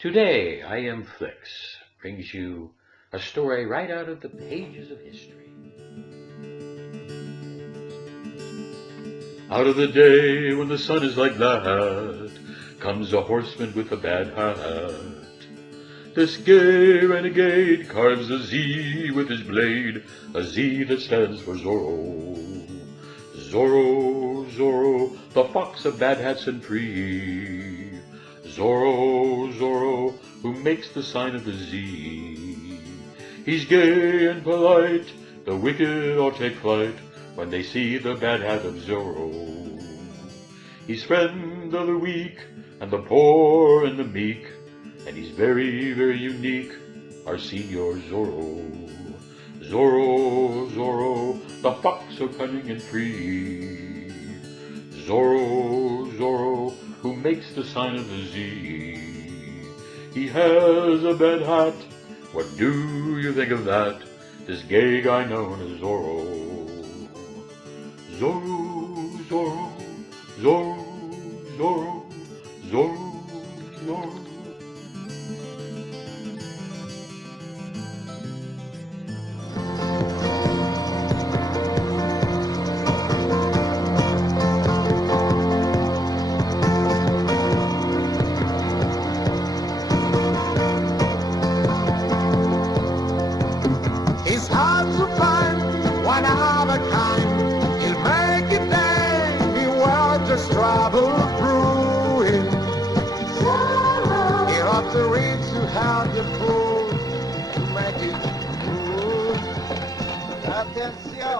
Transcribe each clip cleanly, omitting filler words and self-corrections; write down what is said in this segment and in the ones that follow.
Today, I Am Flicks brings you a story right out of the pages of history. Out of the day when the sun is like that, comes a horseman with a bad hat. This gay renegade carves a Z with his blade, a Z that stands for Zorro. Zorro, Zorro, the fox of bad hats and free. Zorro, Zorro, who makes the sign of the Z. He's gay and polite, the wicked all take flight when they see the bad hat of Zorro. He's friend of the weak and the poor and the meek, and he's very, very unique, our Senor Zorro. Zorro, Zorro, the fox so cunning and free. Zorro, Zorro, who makes the sign of the Z. He has a bad hat, what do you think of that? This gay guy known as Zorro. Zorro, Zorro, Zorro, Zorro, Zorro, Zorro. It's hard to find one of a kind. He'll make it there, he will just travel through it. He ought to reach to have the food to make it through. Attention!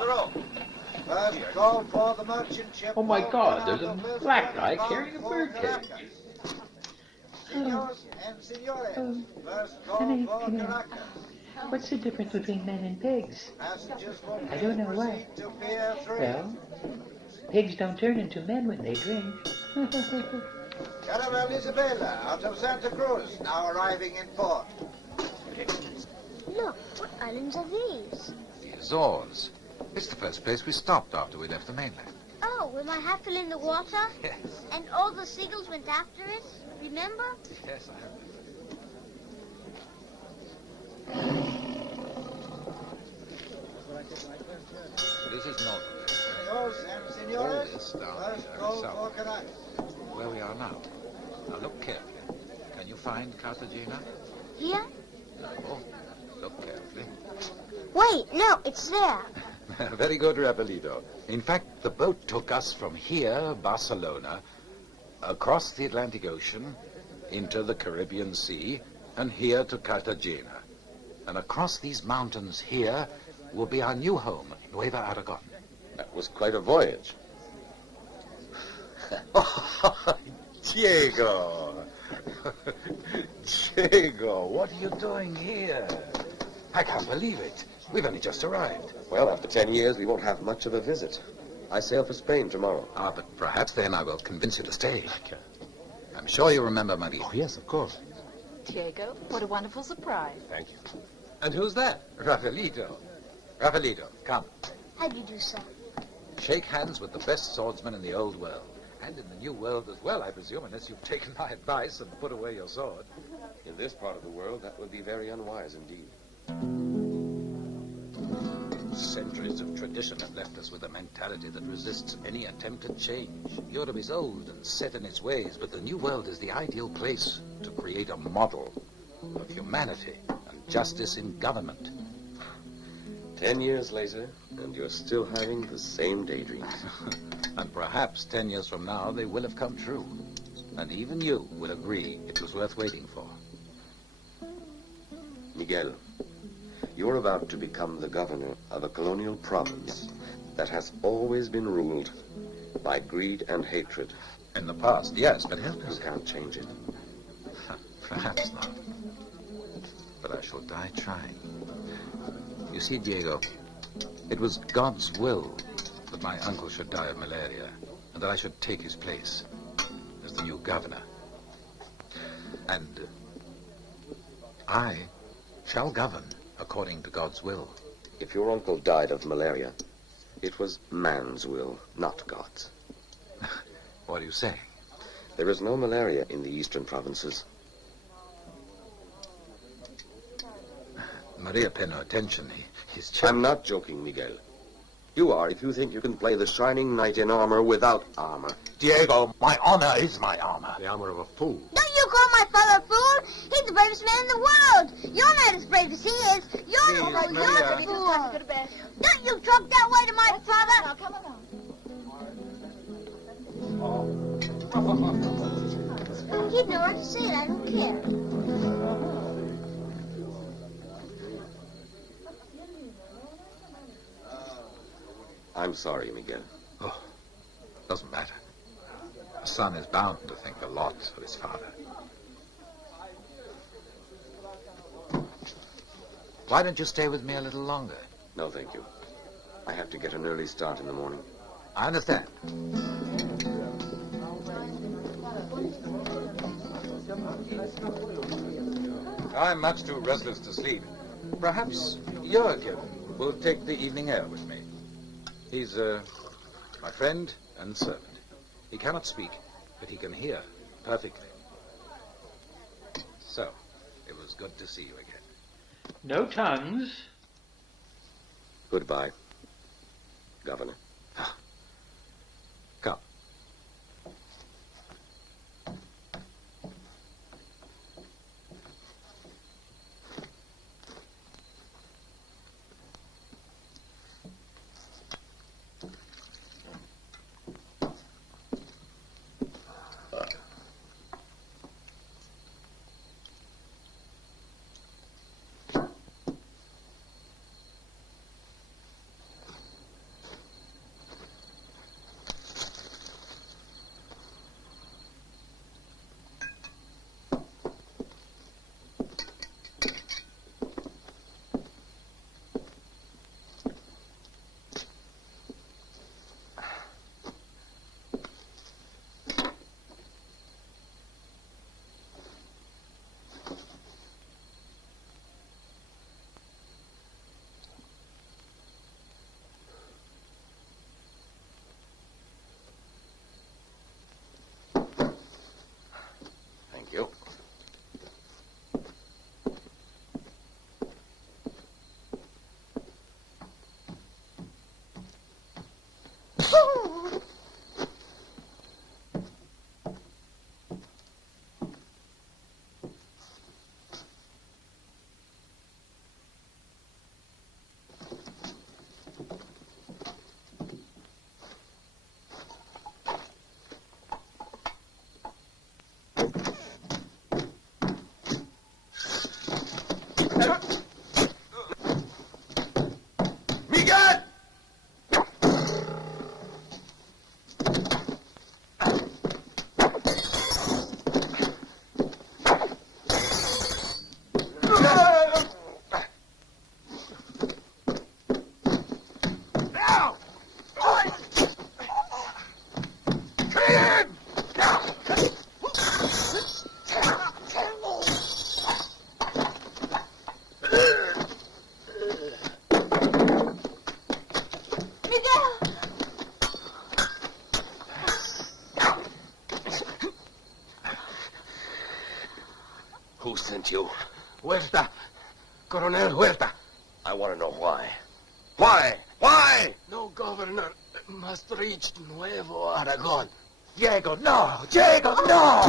First call for the merchant ship. Oh my God, there's a black guy carrying a birdcage. Senors and senores, first call Honey, for come here. Caracas. What's the difference between men and pigs? Passengers will I don't know why. proceed to Pier 3. Well, pigs don't turn into men when they drink. Caravel Isabella, out of Santa Cruz, now arriving in port. Look, what islands are these? The Azores. It's the first place we stopped after we left the mainland. Oh, with my hat fell in the water? Yes. And all the seagulls went after it? Remember? Yes, I have. This is northern. Senors and All senores, this down first here call is for south. Caracas. Where we are now. Now look carefully. Can you find Cartagena? Here? No. Look carefully. Wait, no, it's there. Very good, Rapalito. In fact, the boat took us from here, Barcelona, across the Atlantic Ocean, into the Caribbean Sea, and here to Cartagena. And across these mountains here will be our new home, Nueva Aragon. That was quite a voyage. Diego! Diego, what are you doing here? I can't believe it. We've only just arrived. Well, after 10 years, we won't have much of a visit. I sail for Spain tomorrow. Ah, but perhaps then I will convince you to stay. I'm sure you remember Marie. Oh, yes, of course. Diego, what a wonderful surprise. Thank you. And who's that? Rafaelito. Rafaelito, come. How do you do, sir? Shake hands with the best swordsman in the old world. And in the new world as well, I presume, unless you've taken my advice and put away your sword. In this part of the world, that would be very unwise indeed. Centuries of tradition have left us with a mentality that resists any attempt at change. Europe is old and set in its ways, but the new world is the ideal place to create a model of humanity and justice in government. 10 years later, and you're still having the same daydreams. And perhaps 10 years from now, they will have come true. And even you will agree it was worth waiting for. Miguel, you're about to become the governor of a colonial province that has always been ruled by greed and hatred. In the past, yes, but You can't change it. perhaps not. But I shall die trying. You see, Diego, it was God's will that my uncle should die of malaria and that I should take his place as the new governor. And I shall govern according to God's will. If your uncle died of malaria, it was man's will, not God's. What are you saying? There is no malaria in the eastern provinces. Maria pay no attention. He's I'm not joking, Miguel. You are if you think you can play the shining knight in armor without armor. Diego, my honor is my armor. The armor of a fool. Don't you call my father a fool? He's the bravest man in the world. You're not as brave as he is. You're the Maria. fool. Go to bed. Don't you talk that way to my father. Now, come along. He's no right to say it. I don't care. I'm sorry, Miguel. Oh, doesn't matter. A son is bound to think a lot of his father. Why don't you stay with me a little longer? No, thank you. I have to get an early start in the morning. I understand. I'm much too restless to sleep. Perhaps Joachim will take the evening air with me. He's my friend and servant. He cannot speak, but he can hear perfectly. So, it was good to see you again. No tongues. Goodbye, Governor. Come. Thank you. Miguel! Now! Miguel! Who sent you? Huerta. Coronel Huerta. I want to know why. Why? Why? No governor must reach Nuevo Aragon. Diego, no! Diego, no!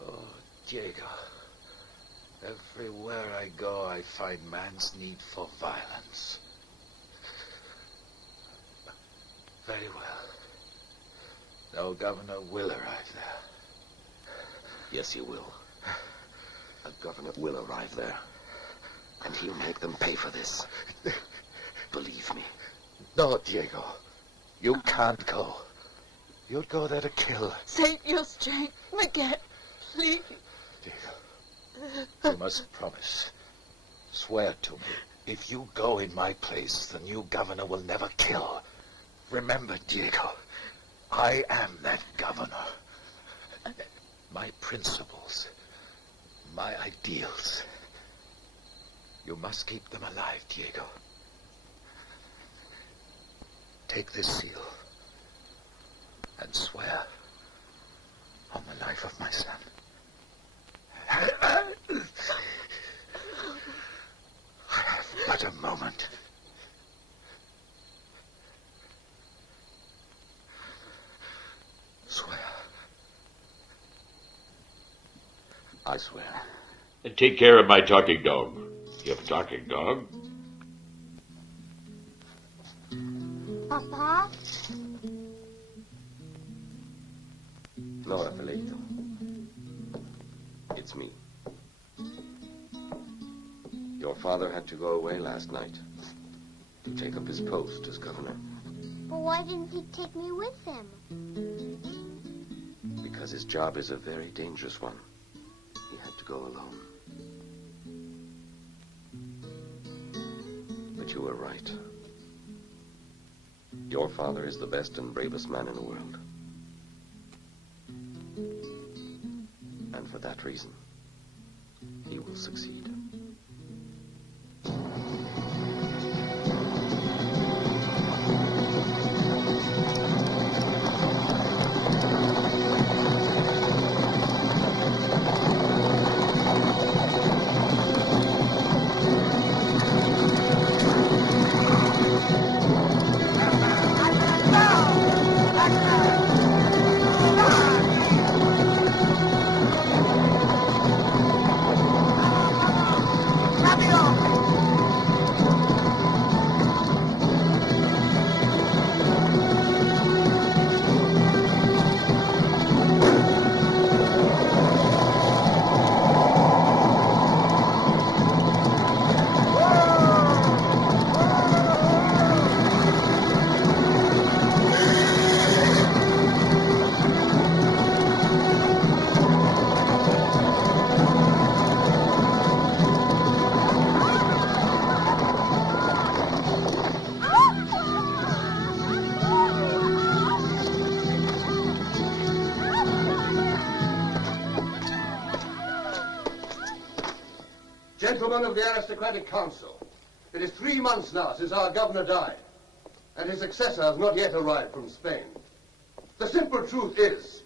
Oh, Diego. Everywhere I go, I find man's need for violence. Very well. No governor will arrive there. Yes, he will. A governor will arrive there. And he'll make them pay for this. Believe me. No, Diego. You can't go. You'd go there to kill. Save your strength, Miguel. Please. Diego, you must promise. Swear to me. If you go in my place, the new governor will never kill. Remember, Diego, I am that governor. My principles, my ideals. You must keep them alive, Diego. Take this seal and swear on the life life of my son. I have but a moment. Swear. I swear. And take care of my talking dog. You have a talking dog? Papa? No, Rafaelito. It's me. Your father had to go away last night to take up his post as governor. But why didn't he take me with him? Because his job is a very dangerous one. He had to go alone. But you were right. Your father is the best and bravest man in the world. And for that reason, he will succeed. Gentlemen of the Aristocratic Council, it is 3 months now since our governor died, and his successor has not yet arrived from Spain. The simple truth is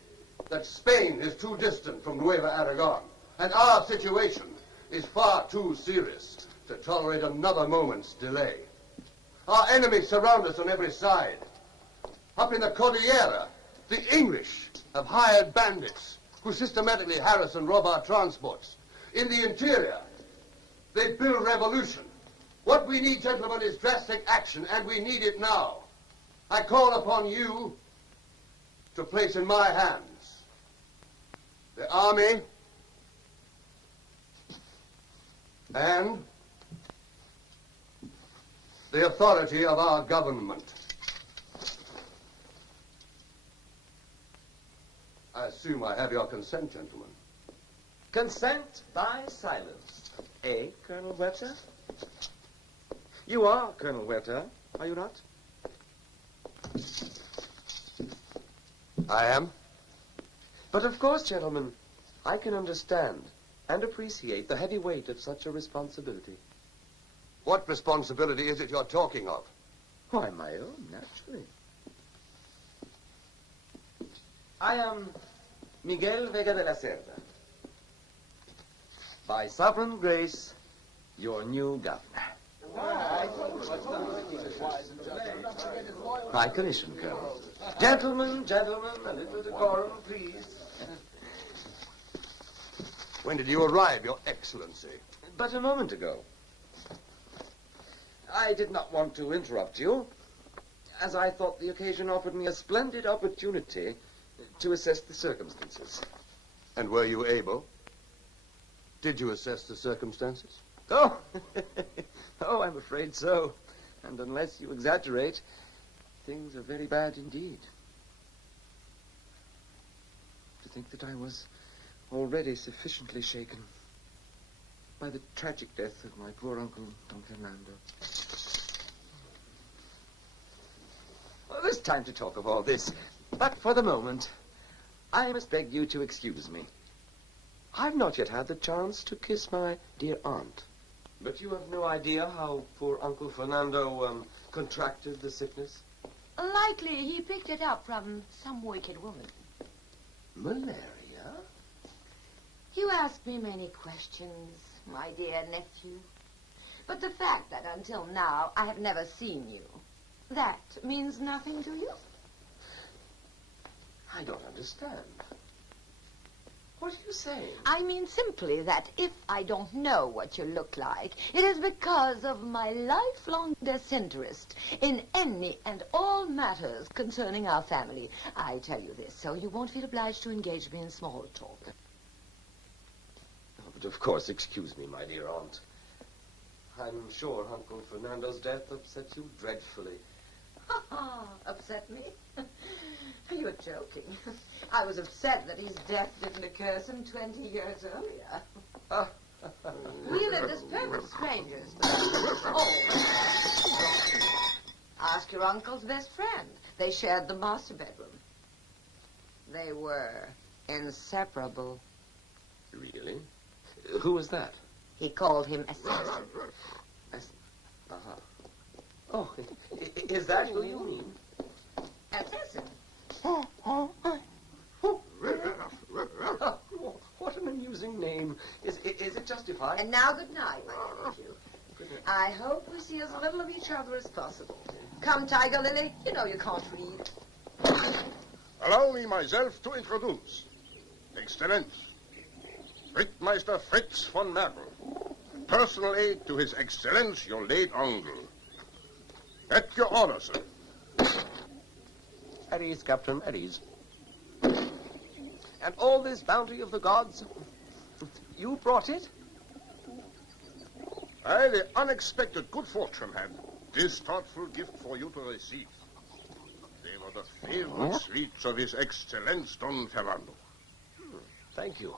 that Spain is too distant from Nueva Aragon, and our situation is far too serious to tolerate another moment's delay. Our enemies surround us on every side. Up in the Cordillera, the English have hired bandits who systematically harass and rob our transports. In the interior, they build revolution. What we need, gentlemen, is drastic action, and we need it now. I call upon you to place in my hands the army and the authority of our government. I assume I have your consent, gentlemen. Consent by silence. Eh, Colonel Huerta? You are Colonel Huerta, are you not? I am. But of course, gentlemen, I can understand and appreciate the heavy weight of such a responsibility. What responsibility is it you're talking of? Why, my own, naturally. I am Miguel Vega de la Cerda. By sovereign grace, your new governor. By commission, Colonel. Gentlemen, a little decorum, please. When did you arrive, Your Excellency? But a moment ago. I did not want to interrupt you, as I thought the occasion offered me a splendid opportunity to assess the circumstances. And were you able? Did you assess the circumstances? Oh, oh, I'm afraid so. And unless you exaggerate, things are very bad indeed. To think that I was already sufficiently shaken by the tragic death of my poor uncle, Don Fernando. Well, there's time to talk of all this, but for the moment, I must beg you to excuse me. I've not yet had the chance to kiss my dear aunt. But you have no idea how poor Uncle Fernando contracted the sickness? Likely he picked it up from some wicked woman. Malaria? You ask me many questions, my dear nephew. But the fact that until now I have never seen you, that means nothing to you? I don't understand. What are you saying? I mean simply that if I don't know what you look like, it is because of my lifelong disinterest in any and all matters concerning our family. I tell you this, so you won't feel obliged to engage me in small talk. Oh, but of course, excuse me, my dear aunt. I'm sure Uncle Fernando's death upset you dreadfully. Upset me? You're joking. I was upset that his death didn't occur some 20 years earlier. We lived as perfect strangers. Oh. Ask your uncle's best friend. They shared the master bedroom. They were inseparable. Really? Who was that? He called him Assassin. Uh-huh. Oh, is that who you mean? Assassin. What an amusing name. Is it justified? And now good night, my dear nephew. I hope we see as little of each other as possible. Come, Tiger Lily. You know you can't read. Allow me myself to introduce Excellence, Rittmeister Fritz von Merkel, personal aid to His Excellence, your late uncle. At your honor, sir. At ease, Captain, at ease. And all this bounty of the gods, you brought it? I, the unexpected good fortune, had this thoughtful gift for you to receive. They were the favorite sweets of His Excellence, Don Fernando. Thank you.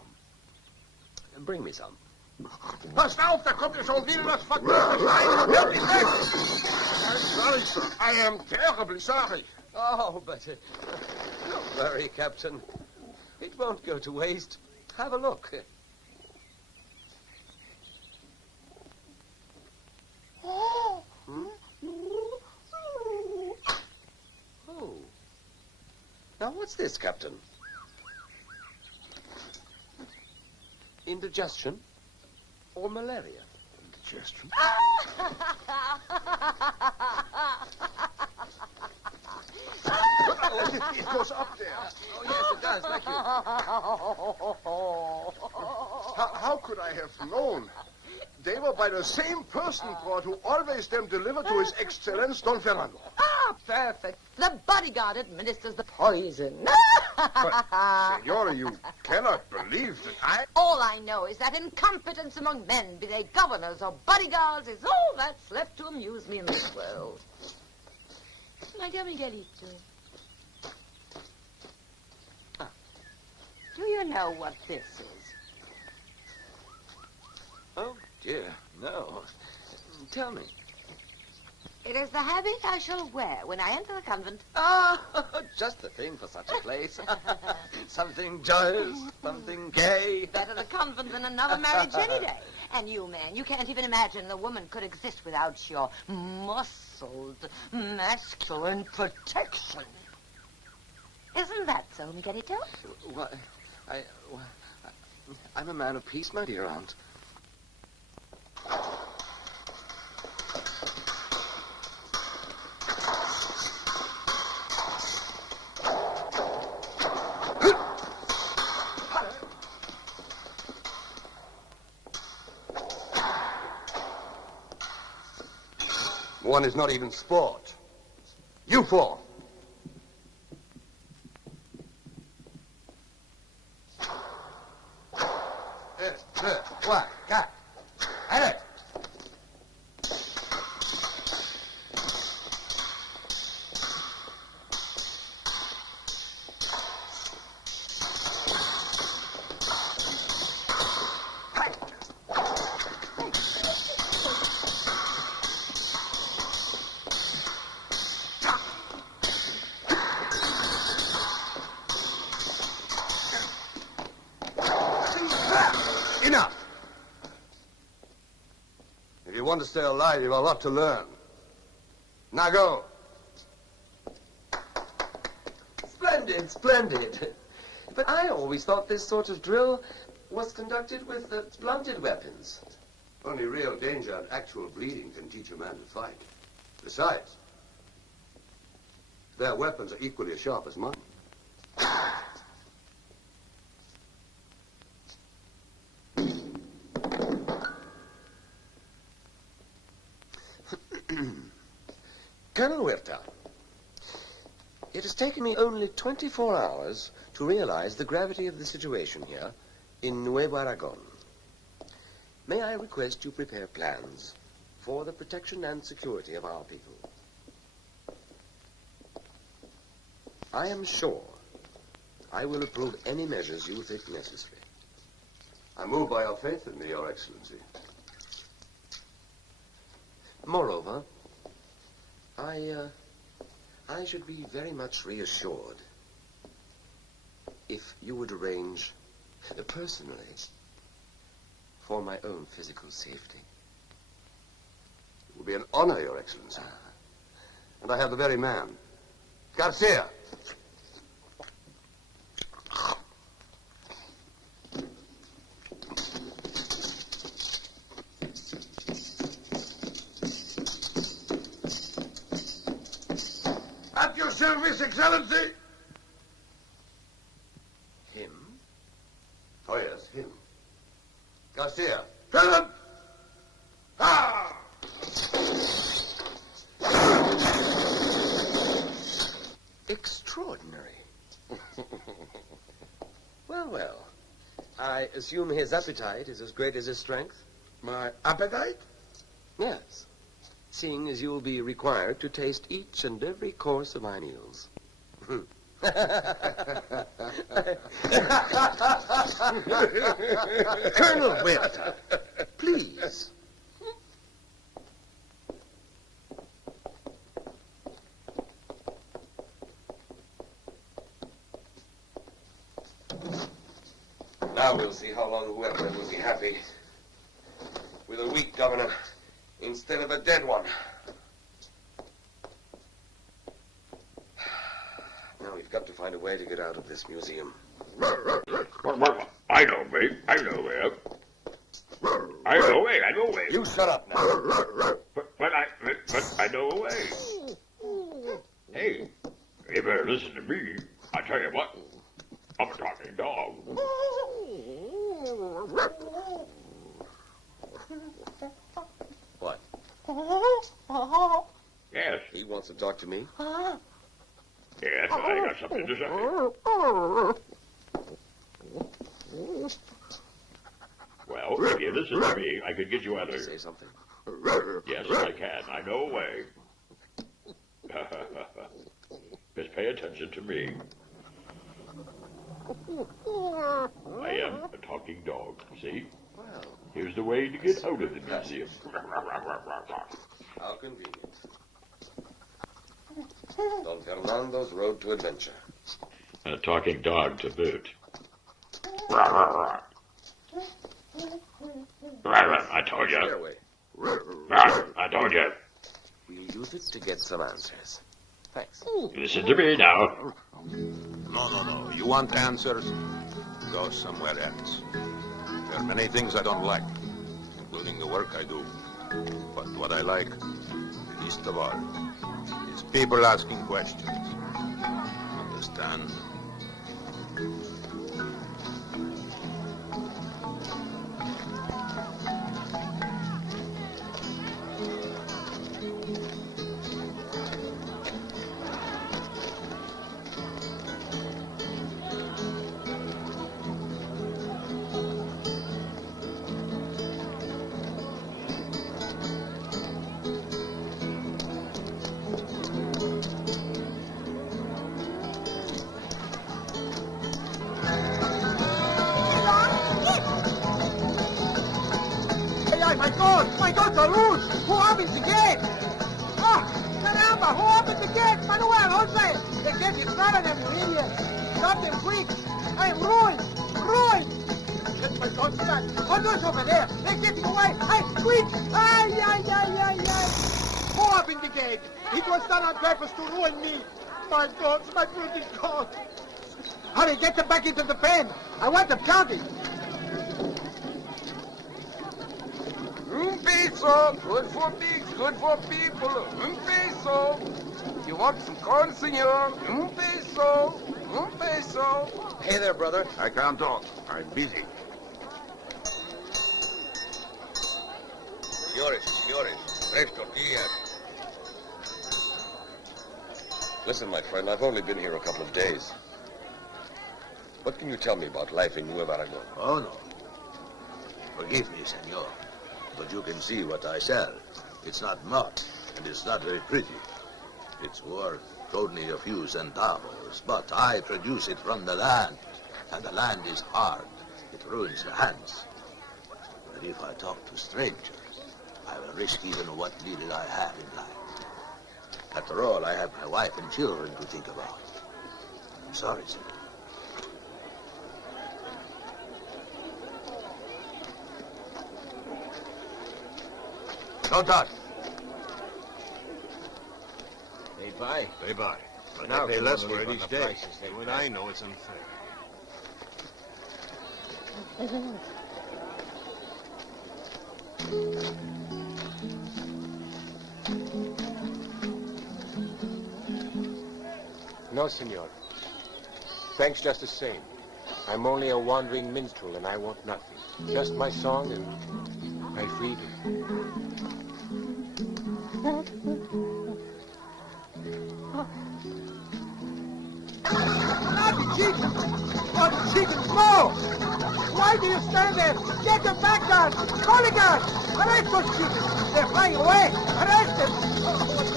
Bring me some. Passt auf, da kommt ja schon wieder das verdammte Schwein und hält mich weg! I'm sorry, sir. I am terribly sorry. Oh, but don't worry, Captain. It won't go to waste. Have a look. Hmm? Oh. Now, what's this, Captain? Indigestion or malaria? Indigestion? It goes up there. Oh, yes, it does. Thank you. How could I have known? They were by the same person brought who always them deliver to His Excellence Don Fernando. Ah, perfect. The bodyguard administers the poison. But, Senora, you cannot believe that I... All I know is that incompetence among men, be they governors or bodyguards, is all that's left to amuse me in this world. My dear Miguelito, do you know what this is? Oh, dear, no. Tell me. It is the habit I shall wear when I enter the convent. Ah, just the thing for such a place. Something joyous, something gay. Better the convent than another marriage any day. And you, man, you can't even imagine the woman could exist without your muscled, masculine protection. Isn't that so, Miguelito? Why, I'm a man of peace, my dear aunt. One is not even sport. You four. Yes, sir. What? Got. At it. Enough! If you want to stay alive, you've a lot to learn. Now go. Splendid, splendid. But I always thought this sort of drill was conducted with blunted weapons. Only real danger and actual bleeding can teach a man to fight. Besides, their weapons are equally as sharp as mine. Colonel Huerta, it has taken me only 24 hours to realize the gravity of the situation here in Nuevo Aragon. May I request you prepare plans for the protection and security of our people? I am sure I will approve any measures you think necessary. I move by your faith in me, Your Excellency. Moreover, I should be very much reassured if you would arrange personally for my own physical safety. It will be an honor, Your Excellency. And I have the very man. Garcia! At your service, Excellency! Him? Oh, yes, him. Garcia. Present! Ah! Extraordinary. Well, well. I assume his appetite is as great as his strength? My appetite? Yes. Seeing as you will be required to taste each and every course of my meals. Colonel Huerta, please. Now we'll see how long Huerta will be happy with a weak governor instead of a dead one. Now we've got to find a way to get out of this museum. I know way. I know way. I know way. I know way. You shut up now. But I know a way. Hey, you better listen to me. I tell you what, I'm a talking dog. What? Yes. He wants to talk to me? Yes, I got something to say. Well, if you listen to me, I could get you out of here. Say something. Yes, I can. I know a way. Just pay attention to me. I am a talking dog, see? Well, here's the way to get out of the museum. How convenient. Don Fernando's road to adventure. A talking dog to boot. I told you. Stairway. I told you. We'll use it to get some answers. Thanks. Listen to me now. No. You want answers? Go somewhere else. There are many things I don't like, including the work I do. But what I like, least of all, is people asking questions. Understand? My God, salud! Who opened the gate? Ah, caramba! Who opened the gate? Manuel, Jose! The gate is not an immediate. Stop them quick! I am ruined! Ruined! Get my God, back! Oh, no, it's over there! They're getting away! Hey, quick! Ay! Who opened the gate? It was done on purpose to ruin me! My God, my pretty God! Hurry, get them back into the pen. I want them counted. Un peso. Good for pigs, good for people. Un peso. You want some corn, senor? Un peso. Un peso. Hey there, brother. I can't talk. I'm busy. Señores, tres tortillas. Listen, my friend, I've only been here a couple of days. What can you tell me about life in Nueva Aragon? Oh, no. Forgive me, senor, but you can see what I sell. It's not much, and it's not very pretty. It's worth only a few centavos, but I produce it from the land, and the land is hard. It ruins the hands. But if I talk to strangers, I will risk even what little I have in life. After all, I have my wife and children to think about. I'm sorry, senor. Don't touch. They buy. They buy. But Now they pay pay less more for it on each the day. prices they When pay. I know it's unfair. No, senor. Thanks just the same. I'm only a wandering minstrel, and I want nothing. Just my song and my freedom. Bloody chickens, no! Why do you stand there? Get them back, guys! Hooligans! Arrest those chickens! They're flying away! Arrest them! Oh, what's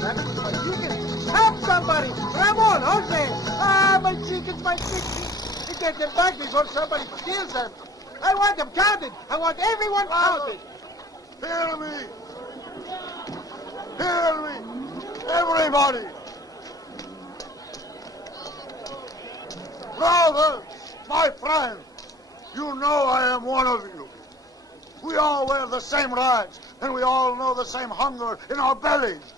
happening to my chickens? Help somebody! Ramon, Jose! Ah, my chickens, my chickens! Get them back before somebody steals them! I want them counted! I want everyone counted! Hear me! Hear me! Everybody! Brothers, my friends, you know I am one of you. We all wear the same rags, and we all know the same hunger in our bellies.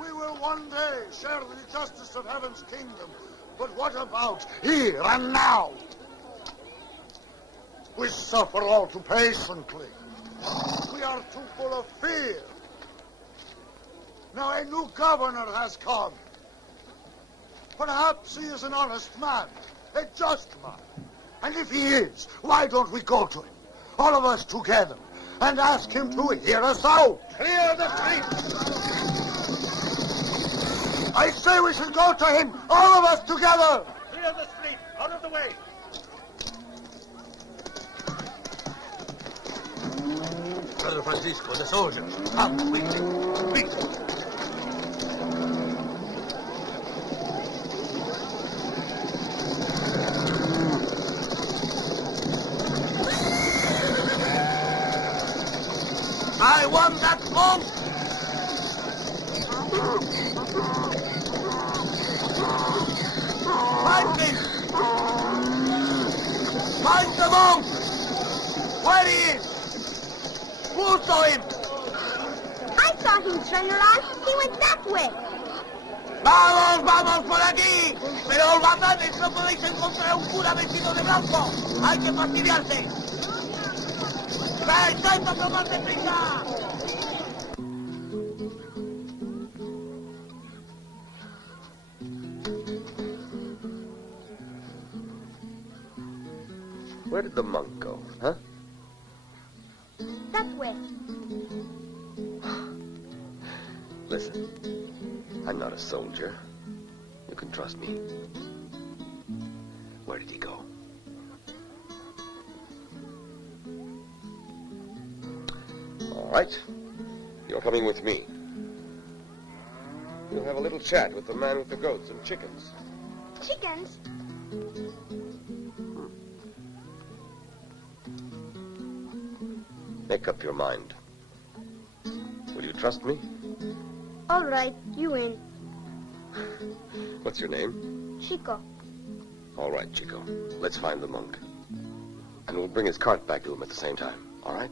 We will one day share the justice of heaven's kingdom, but what about here and now? We suffer all too patiently. We are too full of fear. Now a new governor has come. Perhaps he is an honest man, a just man. And if he is, why don't we go to him, all of us together, and ask him to hear us out? Clear the streets! I say we should go to him, all of us together! Clear the street! Out of the way! Brother Francisco, the soldier. Come, quickly. Quick. I want that monk! Find him! Find the monk! Where he is! Who saw him? I saw him turn around. He went that way. ¡Vamos, vamos por aquí! Pero batanes, no podéis encontrar a un cura vestido de blanco. Hay que fastidiarse. ¡Ven, tanto que más deprisa! Where did the monk go, huh? That way. Listen, I'm not a soldier. You can trust me. Where did he go? All right. You're coming with me. You'll have a little chat with the man with the goats and chickens. Chickens? Make up your mind. Will you trust me? All right, you win. What's your name? Chico. All right, Chico. Let's find the monk. And we'll bring his cart back to him at the same time. All right?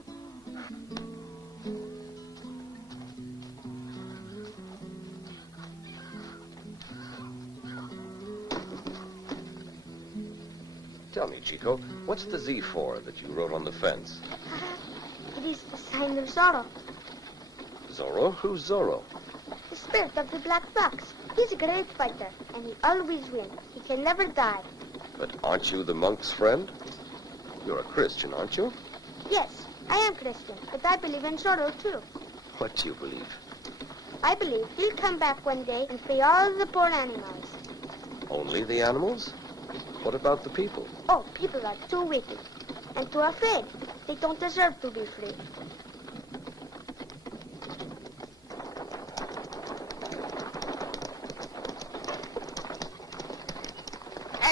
Tell me, Chico, what's the Z for that you wrote on the fence? It is the sign of Zorro, Zorro? Who's Zorro? the spirit of the black fox. He's a great fighter, and he always wins. He can never die. But aren't you the monk's friend? You're a Christian, aren't you? Yes, I am Christian, but I believe in Zorro, too. What do you believe? I believe he'll come back one day and free all the poor animals. Only the animals? What about the people? Oh, people are too wicked and too afraid. They don't deserve to be free.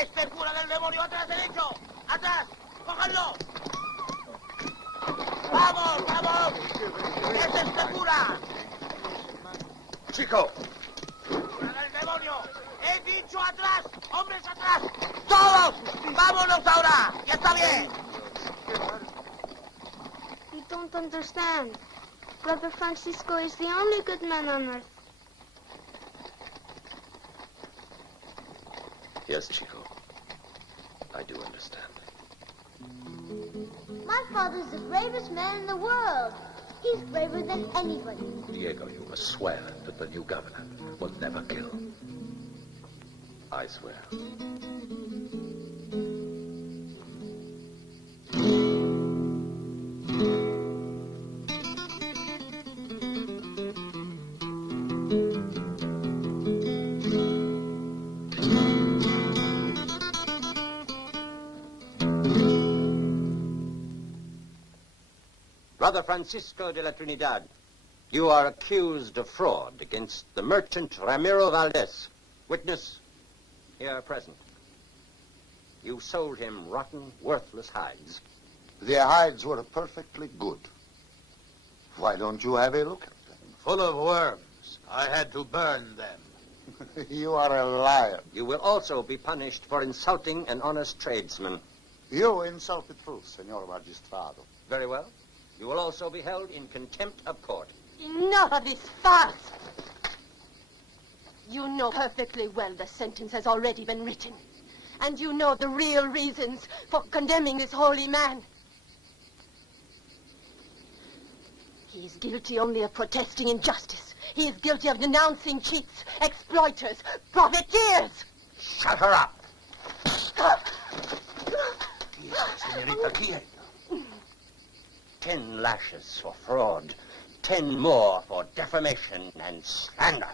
¡Este es cura del demonio! ¡Atrás derecho! ¡Atrás! ¡Cójanlo! ¡Vamos, vamos! ¡Es este cura! Chico! ¡Cura del demonio! ¡He dicho atrás! ¡Hombres atrás! ¡Todos! ¡Vámonos ahora! ¡Ya está bien! You don't understand. Brother Francisco is the only good man on earth. Yes, Chico. I do understand. My father's the bravest man in the world. He's braver than anybody. Diego, you must swear that the new governor will never kill. I swear. Brother Francisco de la Trinidad, you are accused of fraud against the merchant Ramiro Valdez. Witness, here present. You sold him rotten, worthless hides. Their hides were perfectly good. Why don't you have a look at them? Full of worms. I had to burn them. You are a liar. You will also be punished for insulting an honest tradesman. You insult the truth, Senor Magistrado. Very well. You will also be held in contempt of court. Enough of this farce! You know perfectly well the sentence has already been written. And you know the real reasons for condemning this holy man. He is guilty only of protesting injustice. He is guilty of denouncing cheats, exploiters, profiteers. Shut her up. Senorita, here. 10 lashes for fraud, 10 more for defamation and slander.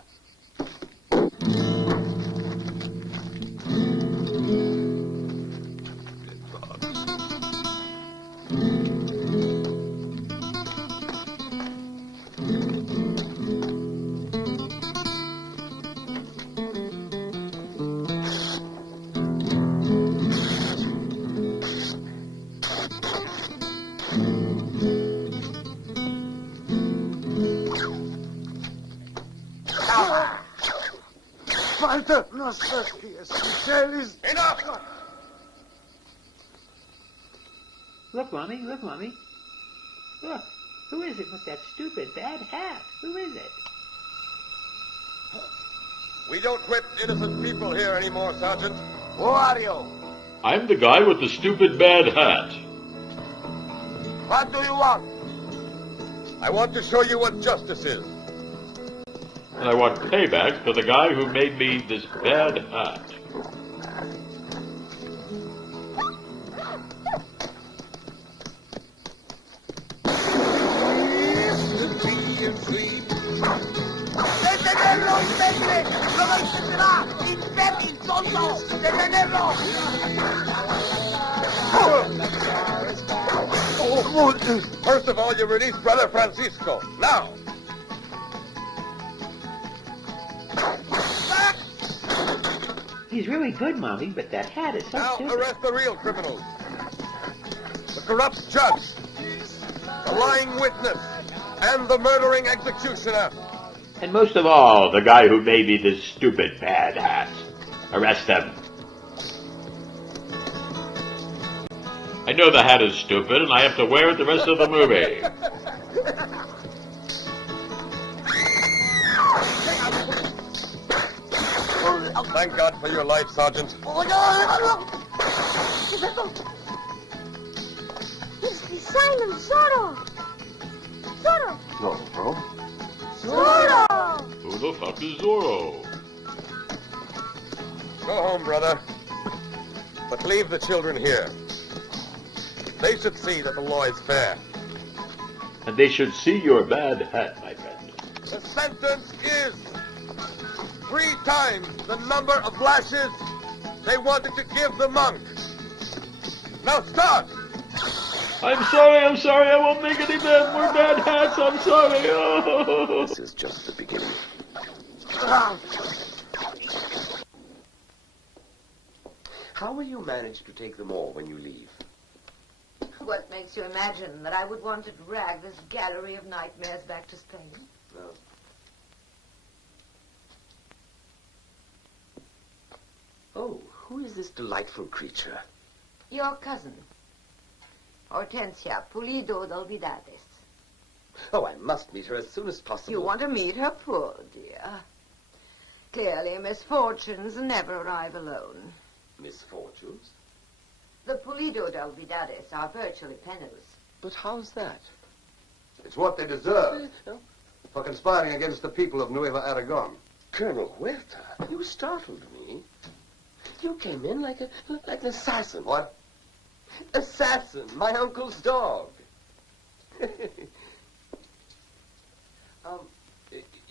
Walter, no suspies. Michelle is... Enough! Look, Mommy, look, Mommy. Look, who is it with that stupid bad hat? Who is it? We don't whip innocent people here anymore, Sergeant. Who are you? I'm the guy with the stupid bad hat. What do you want? I want to show you what justice is. And I want payback for the guy who made me this bad hat. ¡Detenerlo, imbécil! ¡No lo intentará! ¡Imbécil, tonto! ¡Detenerlo! First of all, you release Brother Francisco. Now! He's really good, Mommy, but that hat is so Now stupid. arrest the real criminals. The corrupt judge, the lying witness, and the murdering executioner. And most of all, the guy who made me this stupid bad hat. Arrest him. I know the hat is stupid, and I have to wear it the rest of the movie. Thank God for your life, Sergeant. It's the sign of Zorro. Zorro. Zorro? Zorro. Who the fuck is Zorro? Go home, brother. But leave the children here. They should see that the law is fair. And they should see your bad hat, my friend. The sentence is 3 times the number of lashes they wanted to give the monk. Now start! I'm sorry, I won't make any more bad hats, I'm sorry. Oh. This is just the beginning. How will you manage to take them all when you leave? What makes you imagine that I would want to drag this gallery of nightmares back to Spain? No. Oh, who is this delightful creature? Your cousin, Hortensia Pulido del Vidades. Oh, I must meet her as soon as possible. You want to meet her, poor dear. Clearly, misfortunes never arrive alone. Misfortunes? The Pulido del Vidades are virtually penniless. But how's that? It's what they deserve for conspiring against the people of Nueva Aragon. Colonel Huerta, you startled me. You came in like an assassin. What? Assassin, my uncle's dog.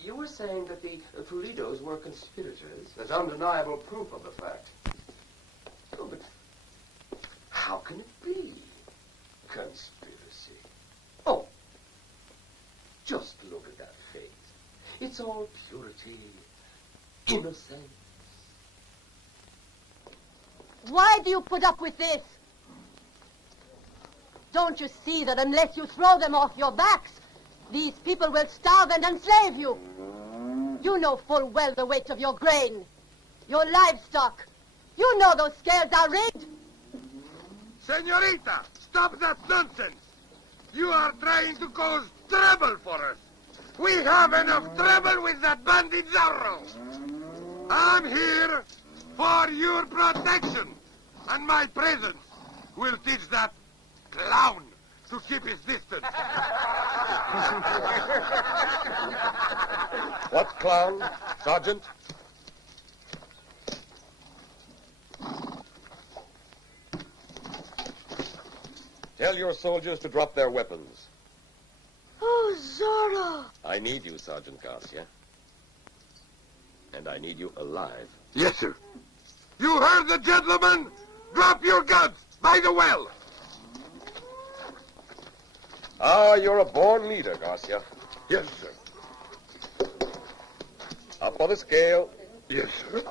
You were saying that the Pulidos were conspirators. There's undeniable proof of the fact. Oh, but how can it be? Conspiracy. Oh, just look at that face. It's all purity, innocence. Why do you put up with this? Don't you see that unless you throw them off your backs, these people will starve and enslave you? You know full well the weight of your grain, your livestock. You know those scales are rigged. Senorita, stop that nonsense. You are trying to cause trouble for us. We have enough trouble with that bandit Zorro. I'm here for your protection, and my presence will teach that clown to keep his distance. What clown, Sergeant? Tell your soldiers to drop their weapons. Oh, Zorro. I need you, Sergeant Garcia. And I need you alive. Yes, sir. You heard the gentleman? Drop your guns by the well. Ah, you're a born leader, Garcia. Yes, sir. Up on the scale. Yes, sir.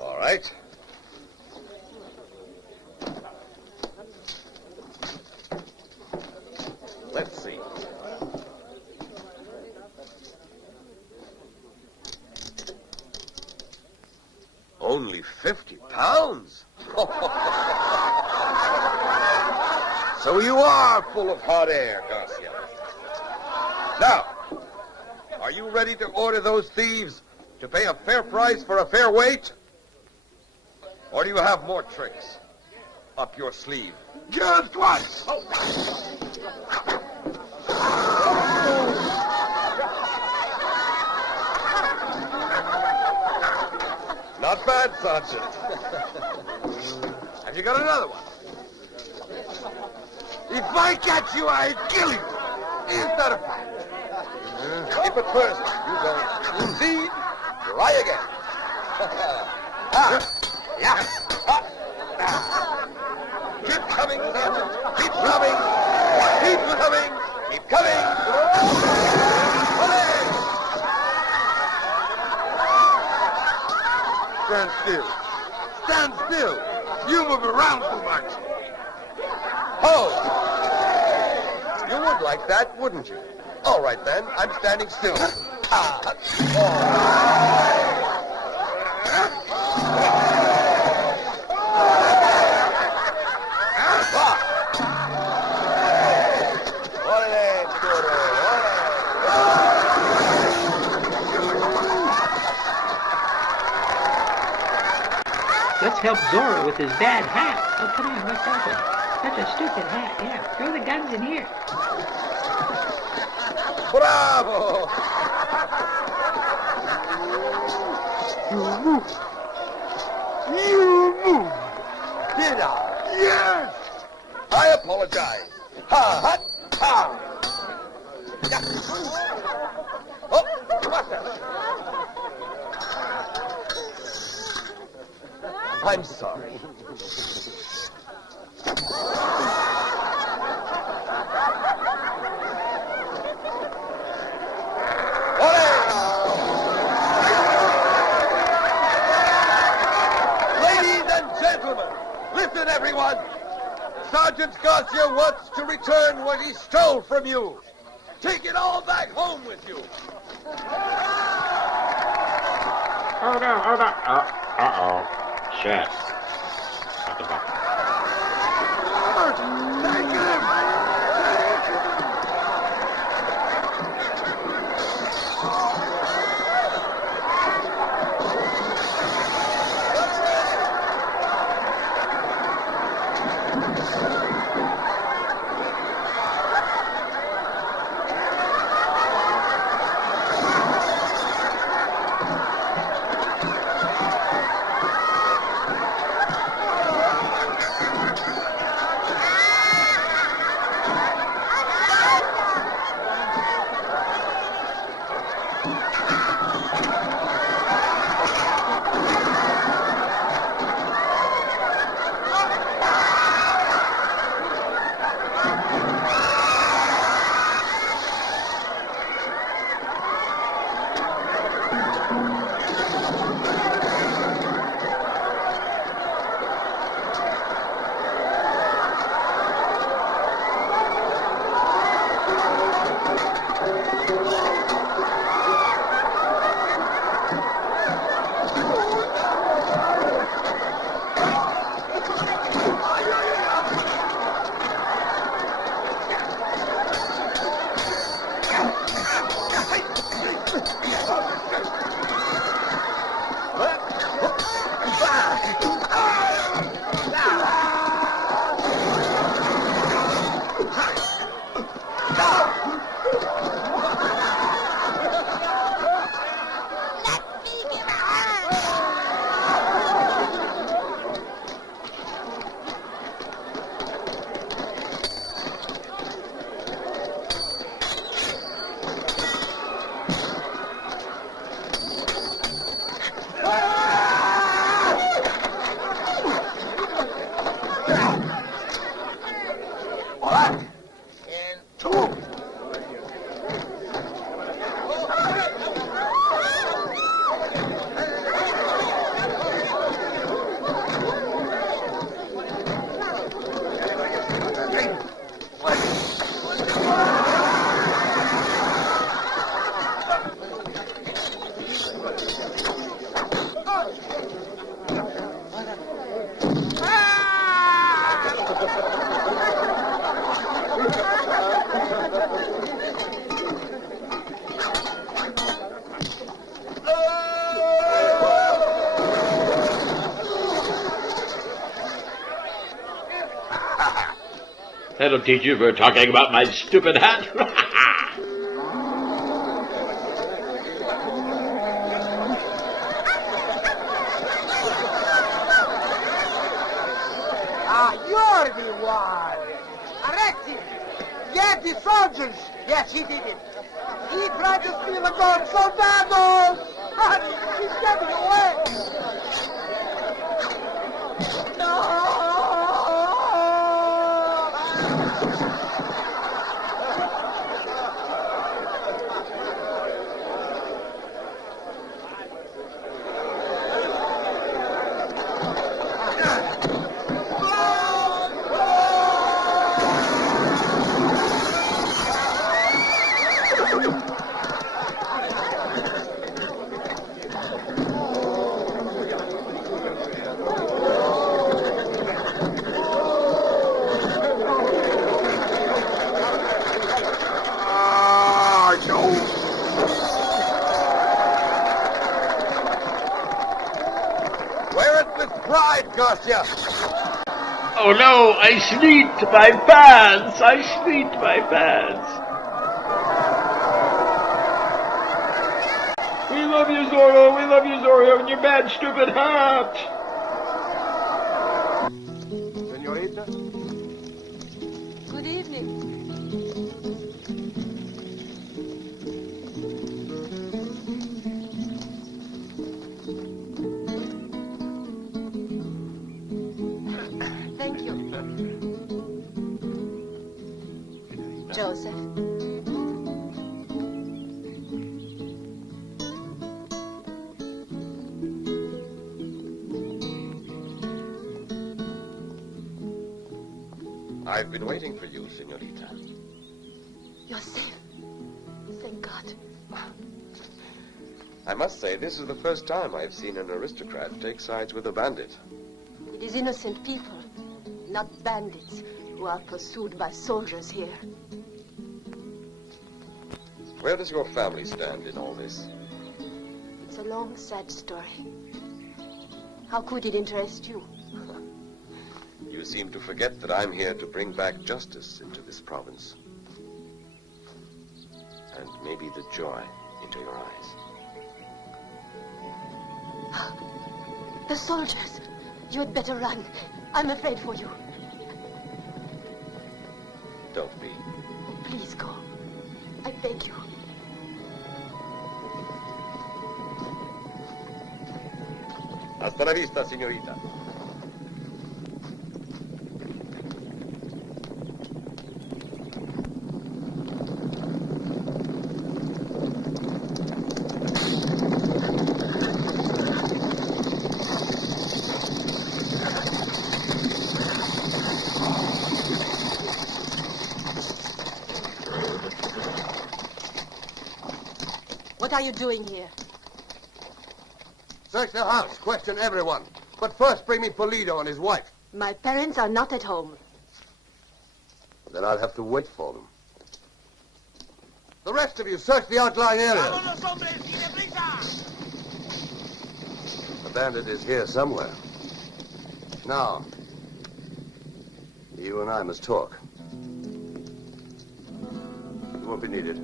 All right. Let's see. Only 50 pounds? So you are full of hot air, Garcia. Now, are you ready to order those thieves to pay a fair price for a fair weight? Or do you have more tricks up your sleeve? Just once. Not bad, Sergeant. Have you got another one? If I catch you, I'll kill you. Is that a fact? If at first you don't succeed, try again. Yeah. Keep coming, Sergeant. Keep coming. Keep coming. Keep coming. Stand still. Stand still. You move around too much. Oh! You would like that, wouldn't you? All right, then. I'm standing still. let's help Zorro with his bad hat. Oh, come on, what's happening? Such a stupid hat. Yeah, throw the guns in here. Bravo! You moved. Did I? Yes! I apologize. Ha, ha, ha! Yeah. Oh, what's that? I'm sorry. Ladies and gentlemen, listen everyone. Sergeant Garcia wants to return what he stole from you. Take it all back home with you. Oh no, oh no. Uh-oh. Shit. What the fuck? Take him! That'll teach you for talking about my stupid hat. You're the one. Arrest him. Get the soldiers. Yes, he did it. He tried to steal a gold soldados. But he's getting away. pride cost you? Oh no, I sneaked my pants! I sneaked my pants! We love you, Zorro! We love you, Zorro, and your bad, stupid hat! Senorita? Good evening. Thank you. Joseph. I've been waiting for you, Senorita. You're safe. Thank God. I must say, this is the first time I've seen an aristocrat take sides with a bandit. It is innocent people, not bandits, who are pursued by soldiers here. Where does your family stand in all this? It's a long, sad story. How could it interest you? You seem to forget that I'm here to bring back justice into this province. And maybe the joy into your eyes. The soldiers! You had better run. I'm afraid for you. Don't be. Please go. I beg you. Hasta la vista, señorita. What are you doing here? Search the house, question everyone. But first bring me Pulido and his wife. My parents are not at home. Then I'll have to wait for them. The rest of you, search the outlying areas. The bandit is here somewhere. Now, you and I must talk. You won't be needed.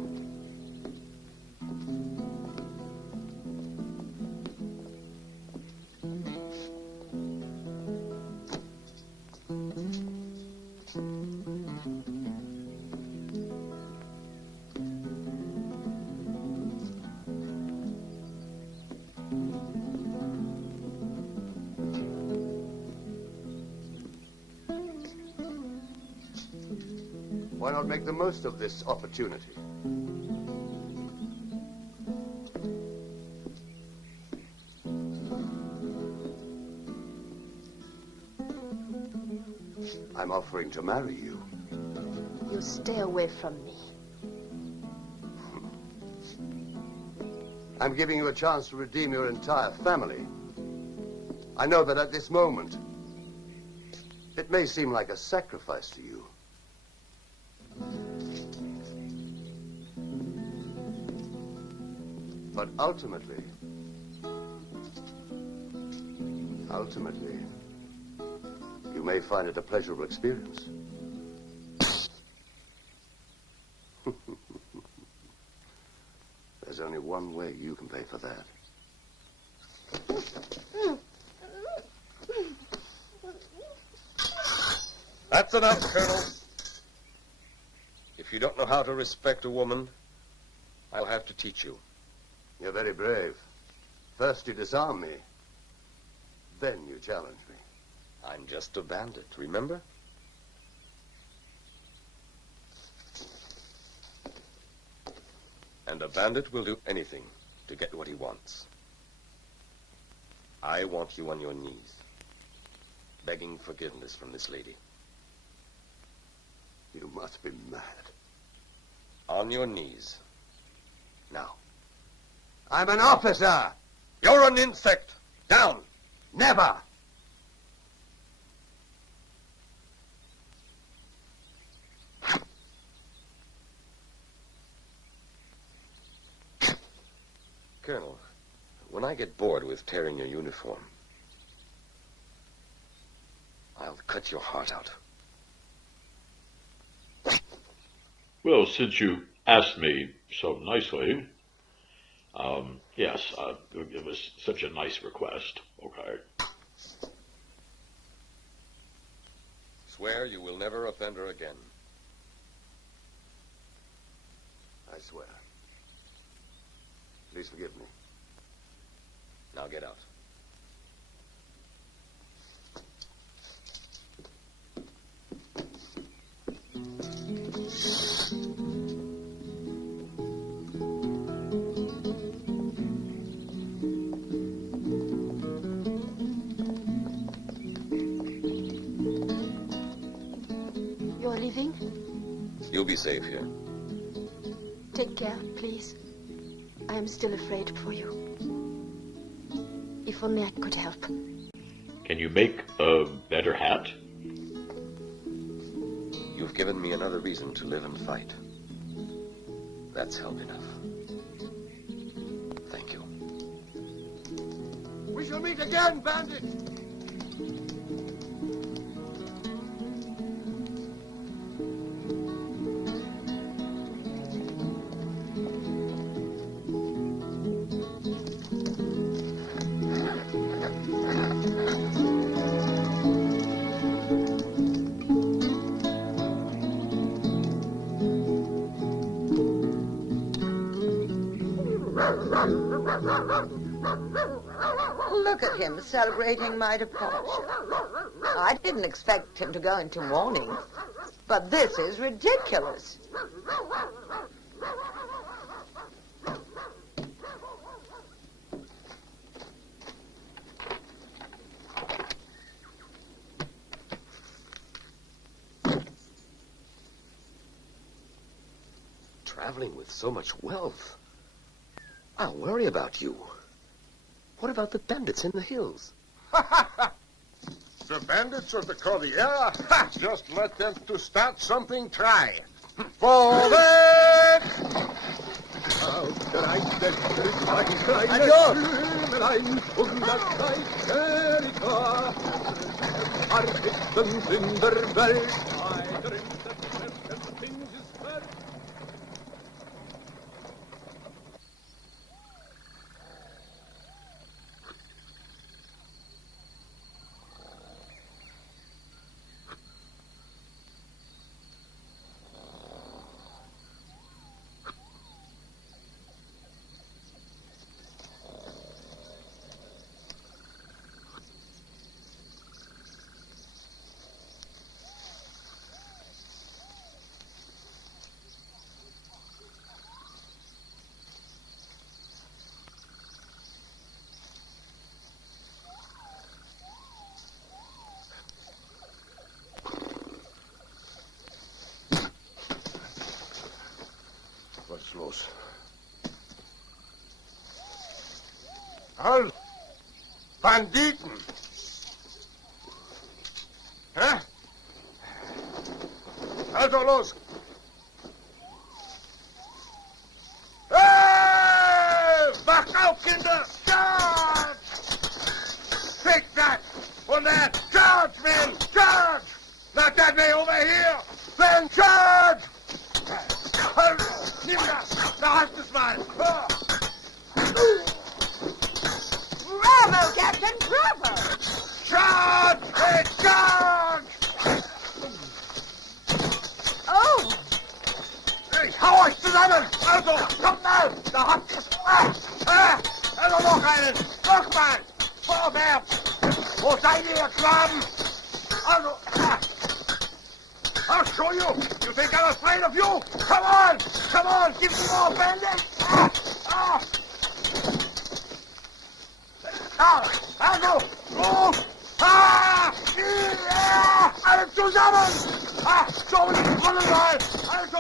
Why not make the most of this opportunity? I'm offering to marry you. You stay away from me. I'm giving you a chance to redeem your entire family. I know that at this moment, it may seem like a sacrifice to you. But ultimately, you may find it a pleasurable experience. There's only one way you can pay for that. That's enough, Colonel. If you don't know how to respect a woman, I'll have to teach you. You're very brave. First you disarm me, then you challenge me. I'm just a bandit, remember? And a bandit will do anything to get what he wants. I want you on your knees, begging forgiveness from this lady. You must be mad. On your knees. Now. I'm an officer! You're an insect! Down! Never! Colonel, when I get bored with tearing your uniform, I'll cut your heart out. Well, since you asked me so nicely, yes, it was such a nice request. Okay. Swear you will never offend her again. I swear. Please forgive me. Now get out. You're leaving? You'll be safe here. Take care, please. I am still afraid for you. If only I could help. Can you make a better hat? You've given me another reason to live and fight. That's help enough. Thank you. We shall meet again, bandit! Look at him celebrating my departure. I didn't expect him to go into mourning, but this is ridiculous. Traveling with so much wealth. I'll worry about you. What about the bandits in the hills? The bandits of the Cordillera? Ha! Just let them to start something try. Forward! How can I What's los? Halt! Banditen! Hä? Also los! Hey! Wach auf, Kinder! Charge! Take that! On that! Charge, men! Charge! Not that way, over here! Then charge! Nimm das! Da hast du's mal! Bravo, Captain, bravo! Charge! Hey, charge! Oh! Ich hau euch zusammen! Also, kommt mal! Da habt ihr's! Also noch einen! Noch mal! Vorwärts! Wo seid ihr, Knaben? Also, I'll show you! You think I'm afraid of you? Come on! Come on! Give me more, bandit! Also! Los! Alle zusammen! So, die Rolle mal! Also!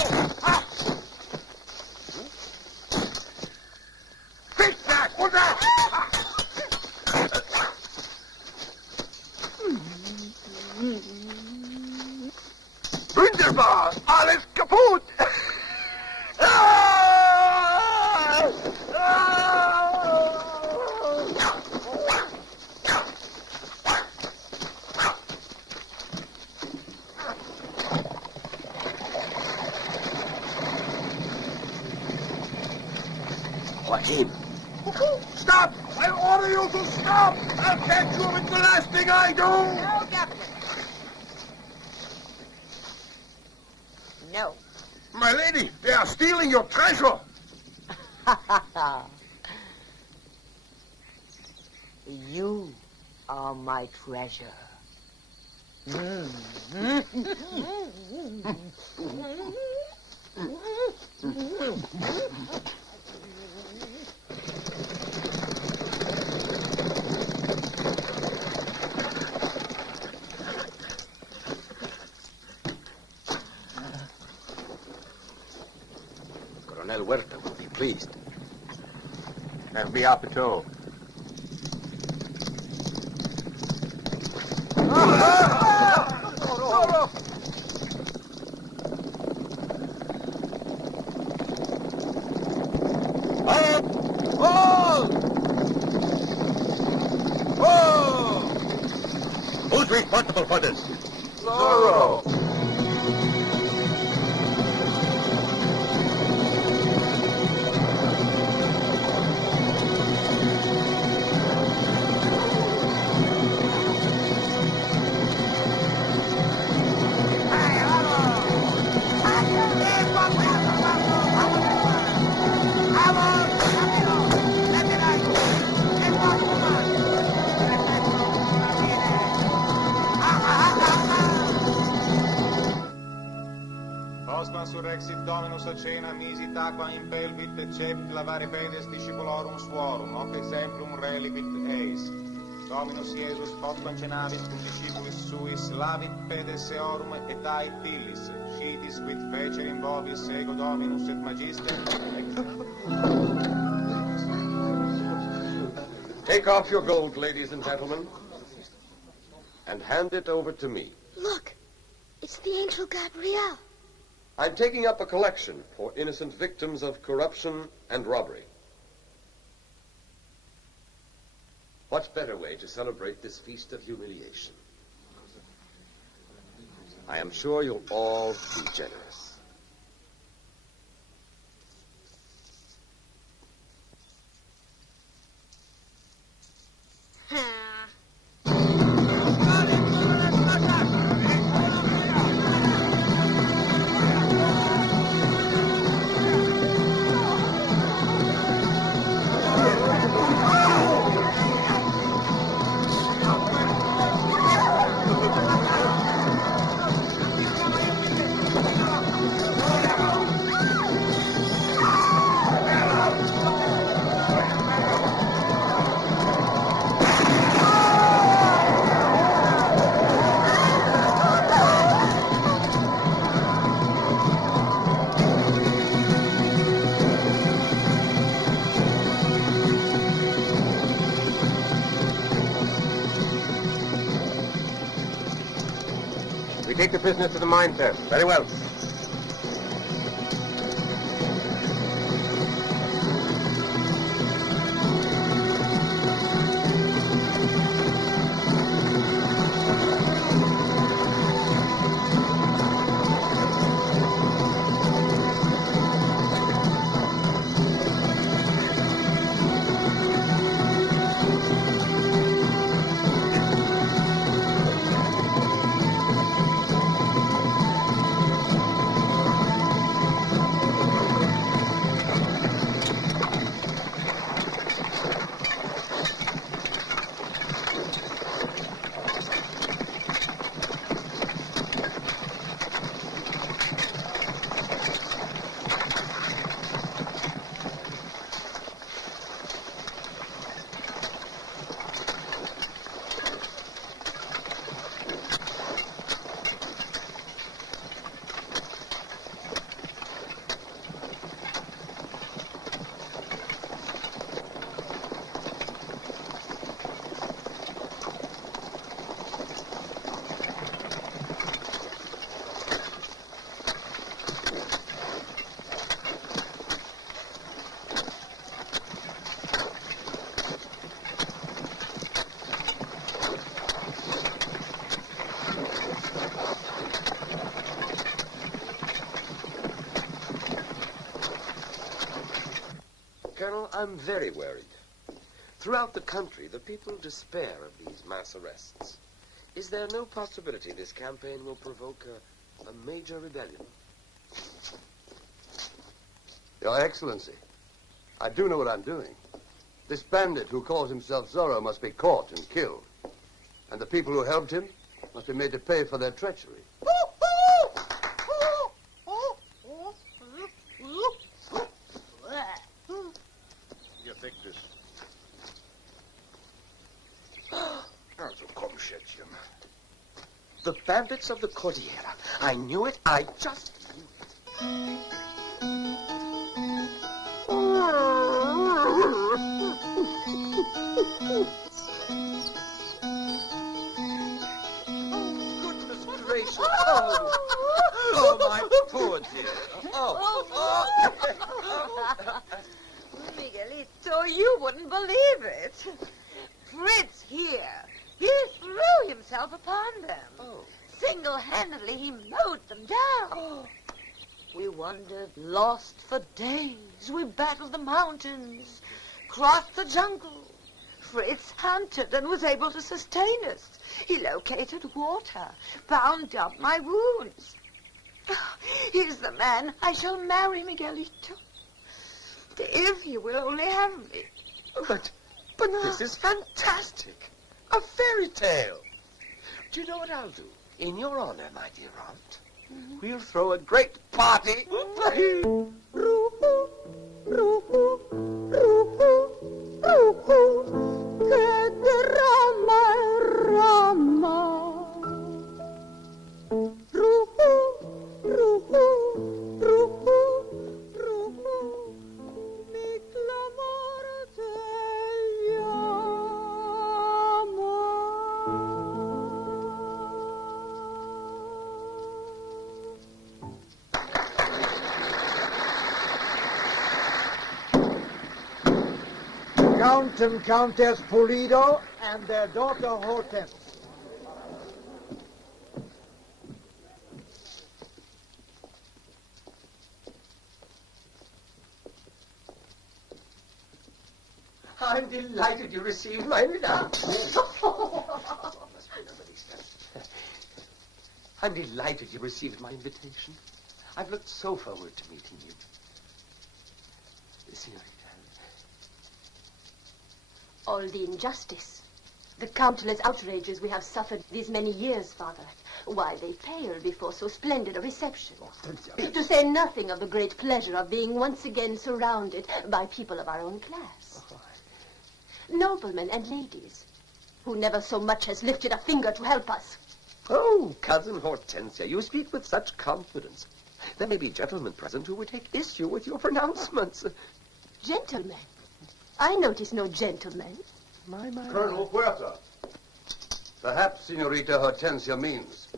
Ficksack! Runter! Wunderbar! Alles kaputt! Catch him. Stop! I order you to stop! I'll catch you. It's the last thing I do! No, Captain. No. My lady, they are stealing your treasure. You are my treasure. Colonel Huerta will be pleased. That'll be our patrol. Zorro! Who's responsible for this? Zorro! Osma surrexit Dominus acena misit aqua impelvit cept lavare pedes discipulorum suorum, hoc exemplum reliquit eis. Dominus Iesus postquam cenavit cum discipulis suis lavit pedes eorum et ait illis, scitis quid fecer in vobis ego Dominus et Magister. Take off your gold, ladies and gentlemen, and hand it over to me. Look, it's the angel Gabriel. I'm taking up a collection for innocent victims of corruption and robbery. What better way to celebrate this feast of humiliation? I am sure you'll all be generous. Take the prisoners to the mine, sir. Very well. I'm very worried. Throughout the country, the people despair of these mass arrests. Is there no possibility this campaign will provoke a major rebellion? Your Excellency, I do know what I'm doing. This bandit who calls himself Zorro must be caught and killed. And the people who helped him must be made to pay for their treachery. You think this... Also, komm, Schätzchen. The bandits of the Cordillera. I knew it. I just knew it. Oh, goodness gracious. Oh, my poor dear. Miguelito, you wouldn't believe it. Fritz here. He threw himself upon them. Oh. Single-handedly, he mowed them down. We wandered, lost for days. We battled the mountains, crossed the jungle. Fritz hunted and was able to sustain us. He located water, bound up my wounds. He's the man I shall marry, Miguelito. If you will only have me. But this is fantastic. A fairy tale. Do you know what I'll do? In your honor, my dear aunt, we'll throw a great party. Count and Countess Pulido and their daughter Hortense. I'm delighted you received my I'm delighted you received my invitation. I've looked so forward to meeting you. Senorita. All the injustice, the countless outrages we have suffered these many years, Father. Why, they pale before so splendid a reception. To say nothing of the great pleasure of being once again surrounded by people of our own class. Noblemen and ladies, who never so much as lifted a finger to help us. Oh, Cousin Hortensia, you speak with such confidence. There may be gentlemen present who would take issue with your pronouncements. Gentlemen? I notice no gentlemen. My. Colonel Huerta. Perhaps Senorita Hortensia means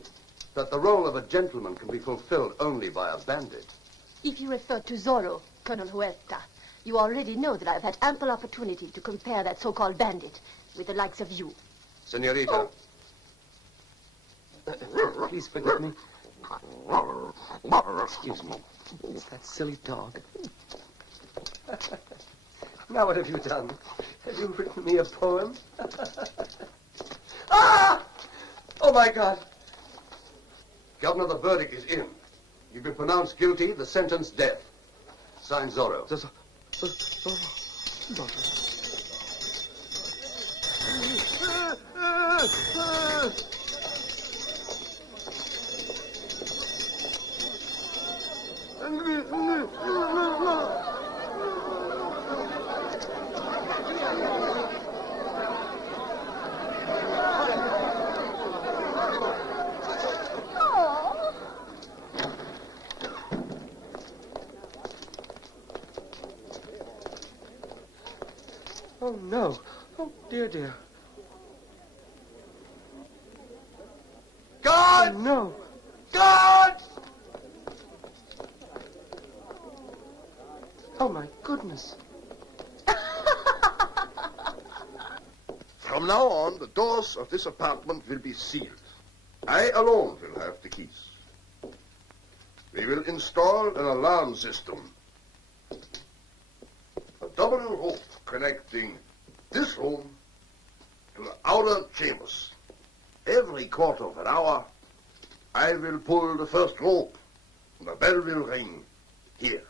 that the role of a gentleman can be fulfilled only by a bandit. If you refer to Zorro, Colonel Huerta, you already know that I've had ample opportunity to compare that so-called bandit with the likes of you. Senorita. Please forgive me. Excuse me. It's that silly dog. Now what have you done? Have you written me a poem? Ah! Oh, my God. Governor, the verdict is in. You've been pronounced guilty, the sentence death. Signed, Zorro. Oh, no. Oh, dear, dear. God! Oh, no. God! Oh, my goodness. From now on, the doors of this apartment will be sealed. I alone will have the keys. We will install an alarm system. A double rope connecting this room to the outer chambers. Every quarter of an hour, I will pull the first rope, and the bell will ring here.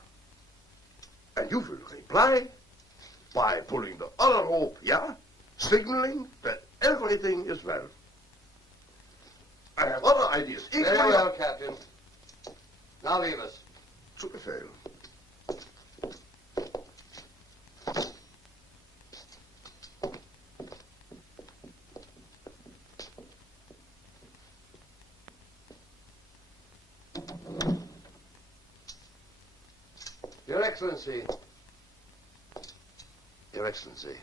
And you will reply by pulling the other rope, yeah? Signaling that everything is well. I have other ideas. Very well, Captain. Now leave us. Zu Befehl. Your Excellency. Your Excellency,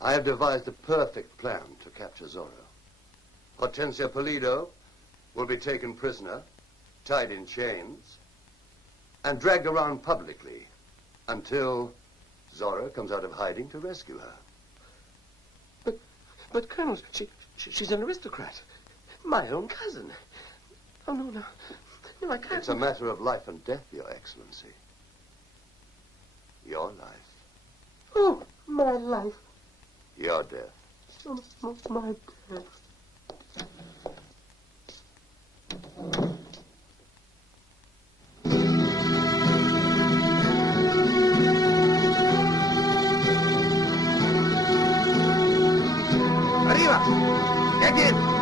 I have devised a perfect plan to capture Zorro. Hortensia Pulido will be taken prisoner, tied in chains, and dragged around publicly until Zorro comes out of hiding to rescue her. But Colonel, she's an aristocrat. My own cousin. Oh, no. No, I can't. It's a matter of life and death, Your Excellency. Your life. Oh, my life. Your death. Oh, my death. Arriba! Get in!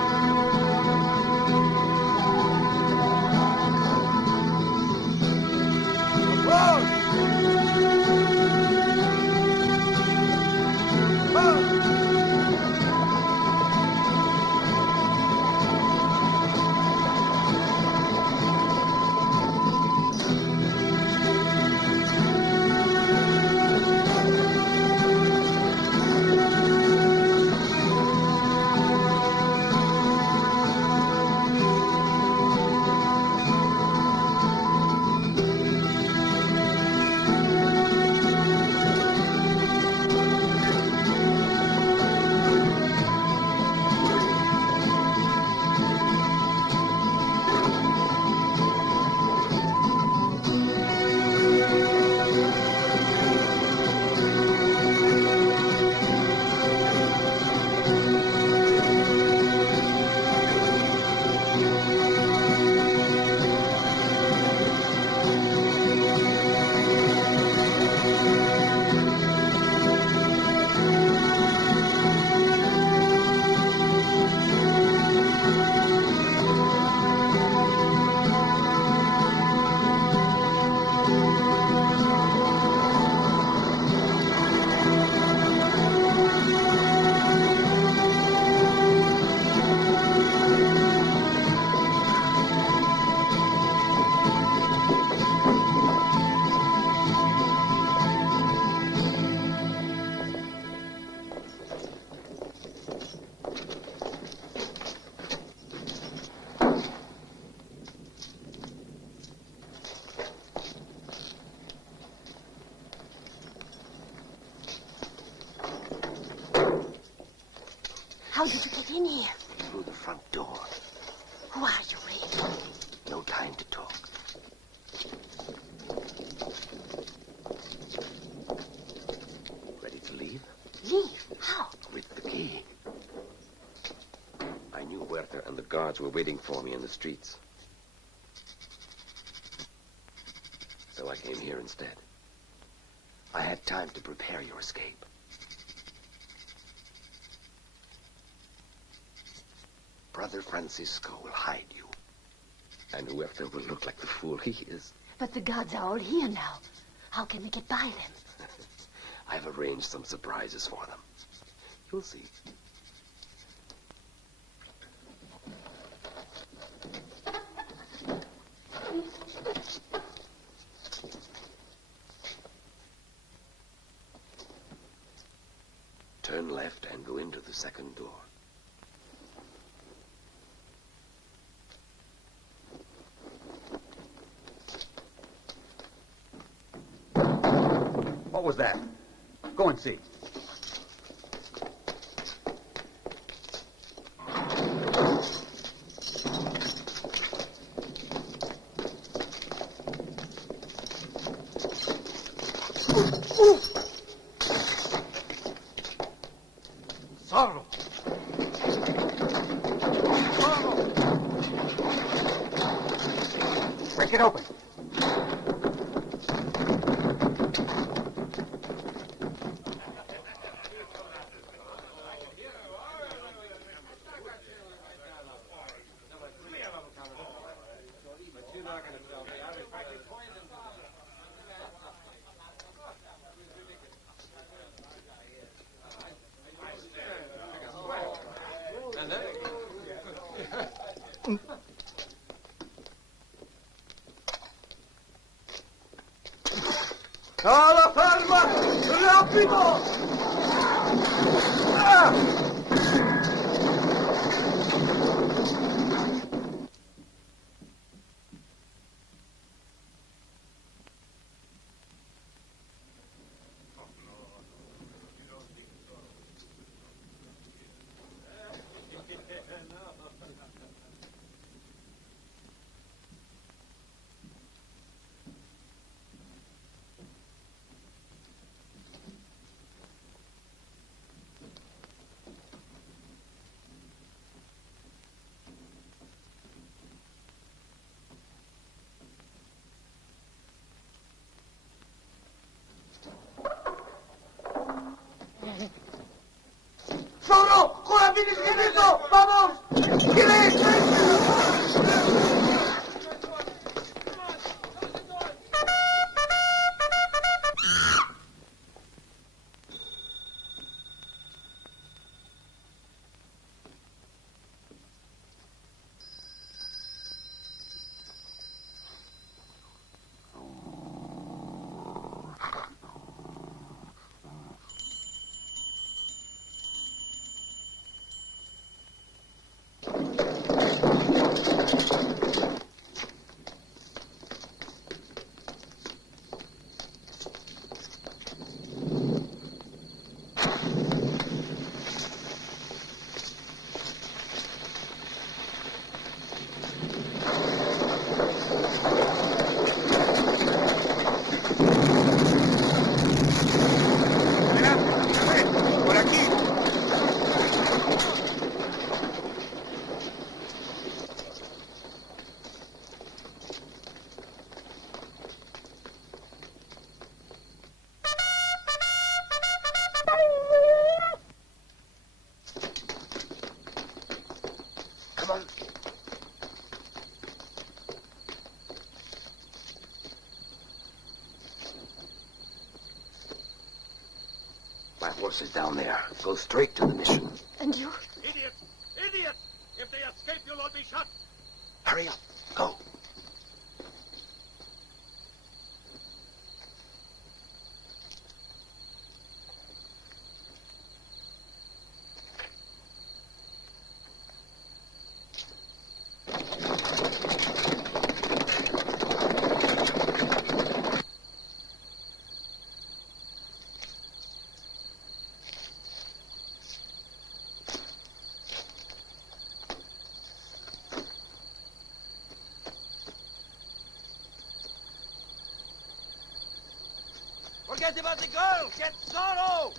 How did you get in here? Through the front door. Who are you, Ray? No time to talk. Ready to leave? Leave? How? With the key. I knew Werther and the guards were waiting for me in the streets. So I came here instead. I had time to prepare your escape. Brother Francisco will hide you. And Werther will look like the fool he is. But the gods are all here now. How can we get by them? I've arranged some surprises for them. You'll see. Turn left and go into the second door. What was that? Go and see. Zorro! Break it open. ¡Alla ferma! ¡Rápido! ¡Ah! ¡Zorro! ¡Joder, tienes que hacer eso! ¡Vamos! ¿Quieres? Come on. My horse is down there. Go straight to the mission. And you? Idiots! Idiots! If they escape, you'll all be shot. Hurry up. Go. Forget about the girl! Get Zorro!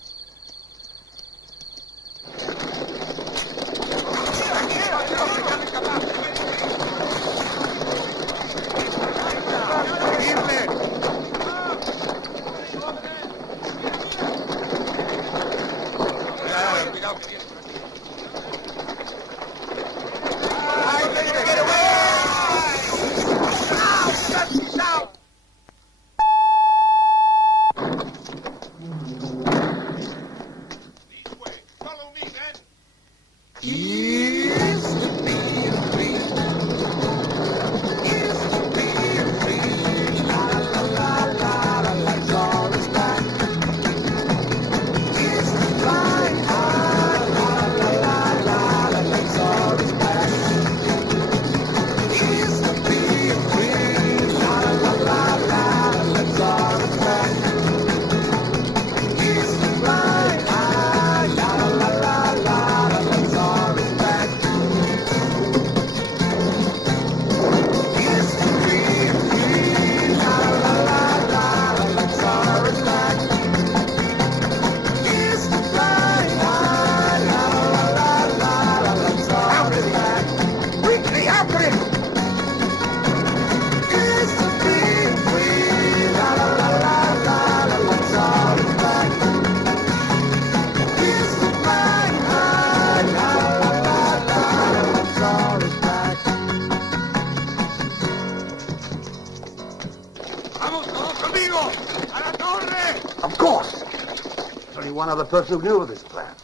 another person who knew of this plan.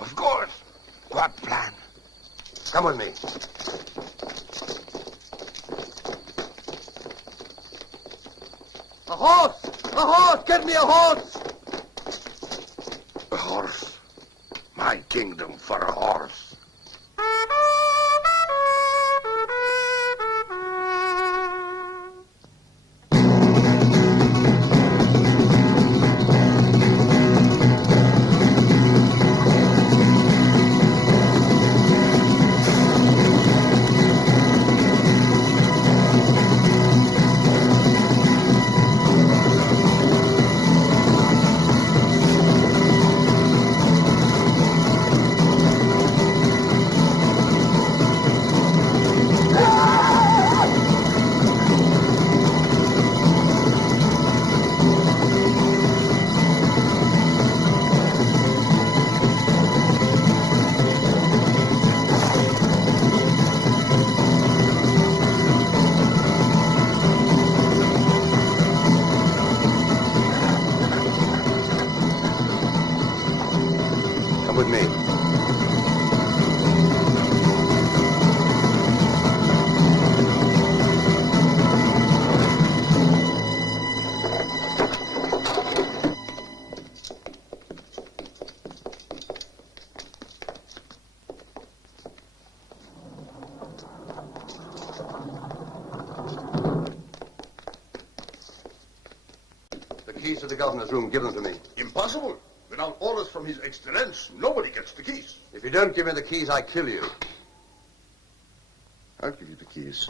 Of course. What plan? Come with me. A horse! A horse! Get me a horse! A horse. My kingdom for a horse. Come with me. The keys to the governor's room, give them to me. Impossible. Without orders from His Excellence, nobody gets the keys. If you don't give me the keys, I kill you. I'll give you the keys.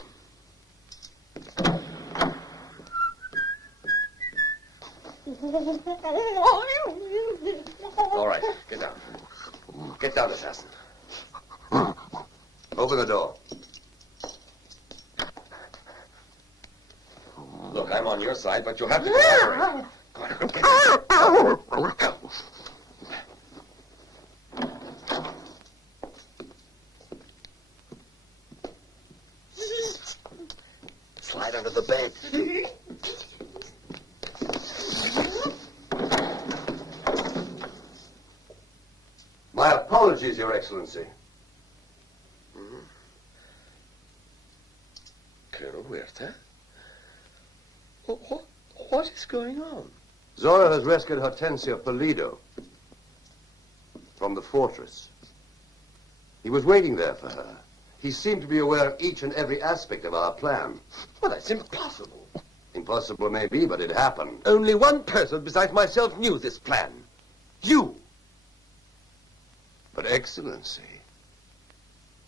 All right, get down. Get down, assassin. Open the door. Look, I'm on your side, but you'll have to cooperate. Go on, get down. Slide under the bed. My apologies, Your Excellency. Colonel Huerta? What is going on? Zorro has rescued Hortensia Pulido from the fortress. He was waiting there for her. He seemed to be aware of each and every aspect of our plan. Well, that's impossible. Impossible it may be, but it happened. Only one person besides myself knew this plan. You. But, Excellency,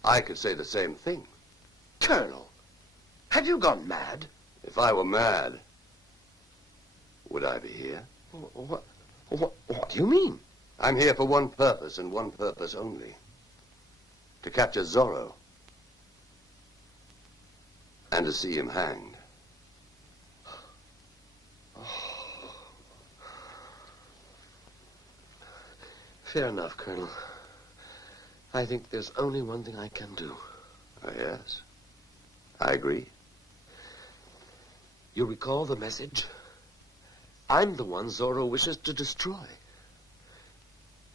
I could say the same thing. Colonel, have you gone mad? If I were mad, would I be here? What do you mean? I'm here for one purpose and one purpose only. To capture Zorro. And to see him hanged. Fair enough, Colonel. I think there's only one thing I can do. Oh, yes. I agree. You recall the message? I'm the one Zorro wishes to destroy.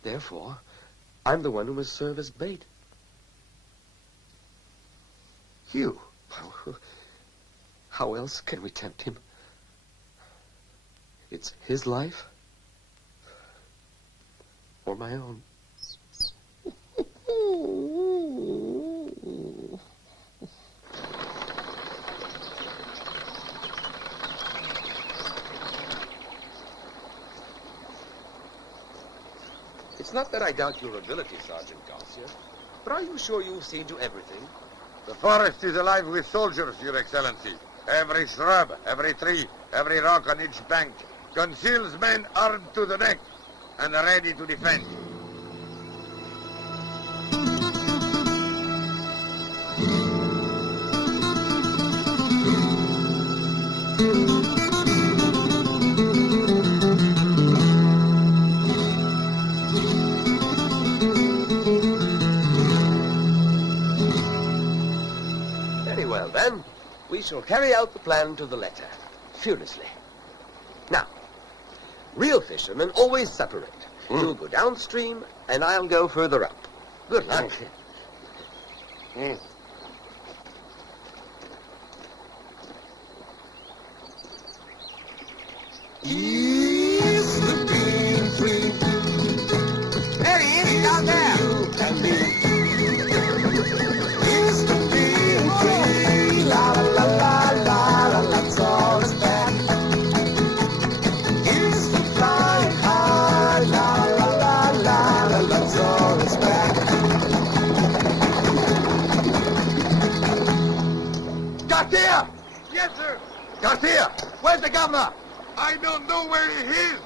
Therefore, I'm the one who must serve as bait. You? How else can we tempt him? It's his life or my own. It's not that I doubt your ability, Sergeant Garcia, but are you sure you've seen to everything? The forest is alive with soldiers, Your Excellency. Every shrub, every tree, every rock on each bank conceals men armed to the neck and ready to defend. Very well, then. We shall carry out the plan to the letter, fearlessly. Now, real fishermen always separate. You go downstream, and I'll go further up. Good luck. He's the being free. There he is, down there. You and me. He's the being free. La la la la la la, let's all is back. He's the flying high. La la la la la, let's all is back. Garcia! Yes, sir. Garcia, where's the governor? I don't know where he is.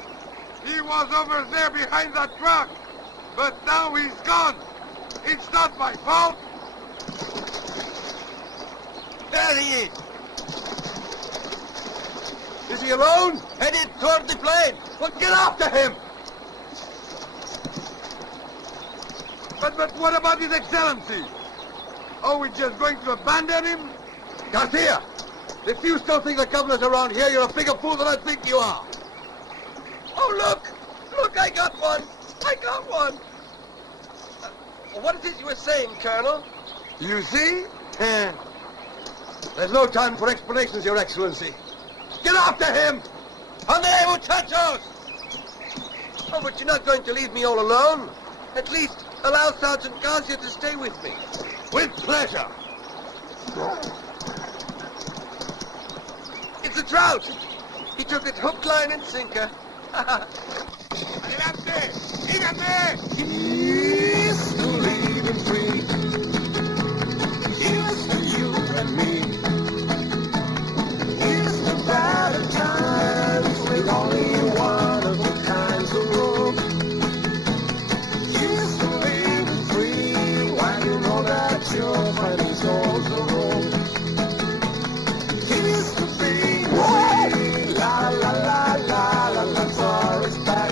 He was over there behind that truck. But now he's gone. It's not my fault. There he is. Is he alone? Headed toward the plane. Well, get after him. But what about His Excellency? Are we just going to abandon him? Garcia, if you still think the governor's around here, you're a bigger fool than I think you are. Oh, look! Look, I got one! I got one! What is it you were saying, Colonel? You see? There's no time for explanations, Your Excellency. Get after him! On the muchachos! Oh, but you're not going to leave me all alone. At least allow Sergeant Garcia to stay with me. With pleasure. It's a trout. He took it hook, line, and sinker. Adelante! Síganme! He's the leaving free. He's the you and me. He's the Valentine's with only one of the kinds of room. He's the leaving free. Why you know that your friend souls are home. He's the being free. La la la la la, let's all is back.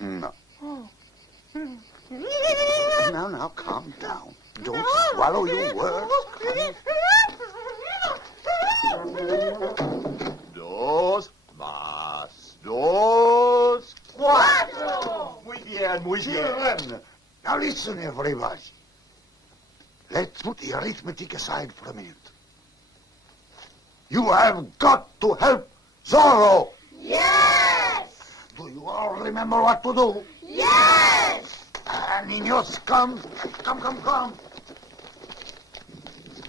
No. Now, calm down. Don't swallow your words. Dos más dos. Cuatro. Muy bien, muy bien. Now listen, everybody. Let's put the arithmetic aside for a minute. You have got to help Zorro. Yes! Do you all remember what to do? Yes! Niños, come. Come.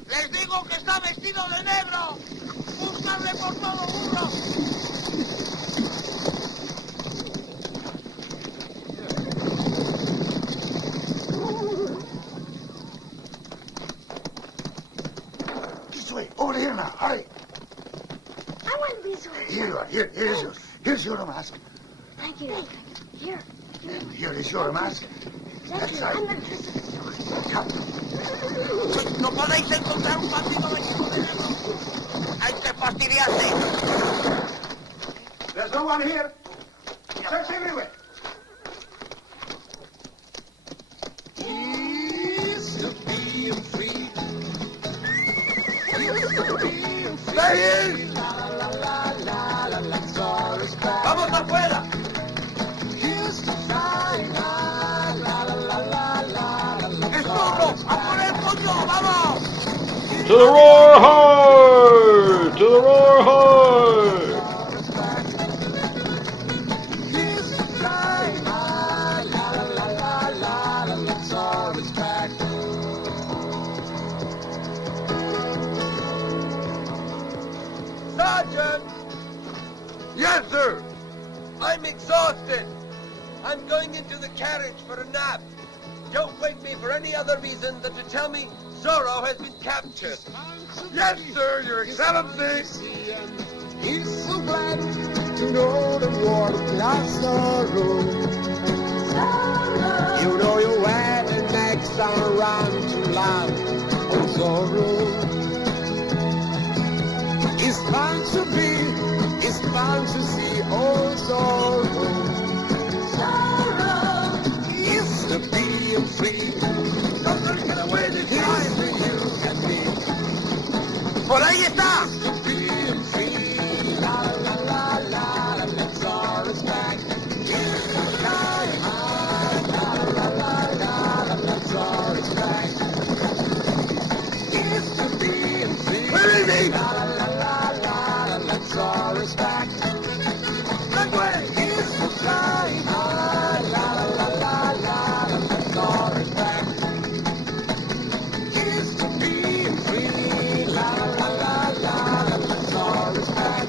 Les digo que está vestido de negro. Búscanle por todo burro. This way, over here now, hurry. I want to be Zorro. Here you are, here's yours. Here's your mask. Thank you. Here. Here is your mask. Thank you. I'm going to kiss it. Come. No podéis encontrar un partido de equipo de negro. Hay que fastidiarse. There's no one here. Search everywhere. He's the being free. He's the being free. There he is. La la la la la, let's all is back. Vamos afuera. He's the flying high. La la la la la la. ¡Es Zorro! ¡A por el coño! ¡Vamos! To the roar high! To the roar high! He's the flying high. La la la la la la, let's all is back. Sergeant! Yes, sir. I'm exhausted. I'm going into the carriage for a nap. Don't wake me for any other reason than to tell me Zorro has been captured. Yes, sir, Your Excellency. He's so glad to know that you're not Zorro. Zorro. You know your wedding makes some run to love. Oh, Zorro. It's fun to be, it's fun to see. Oh, Zorro. Zorro. It's to be free. Don't get away the time for you and me. Por ahí está. Being free. La la la la la. Let's all is back. It's the time. La la la la la. Let's all is back. It's to being free. Baby. La la la la la. Let's all is back. That way. It's the time. La la la la la. Let's all is back. It's to being free. La la la la la. Let's all is back.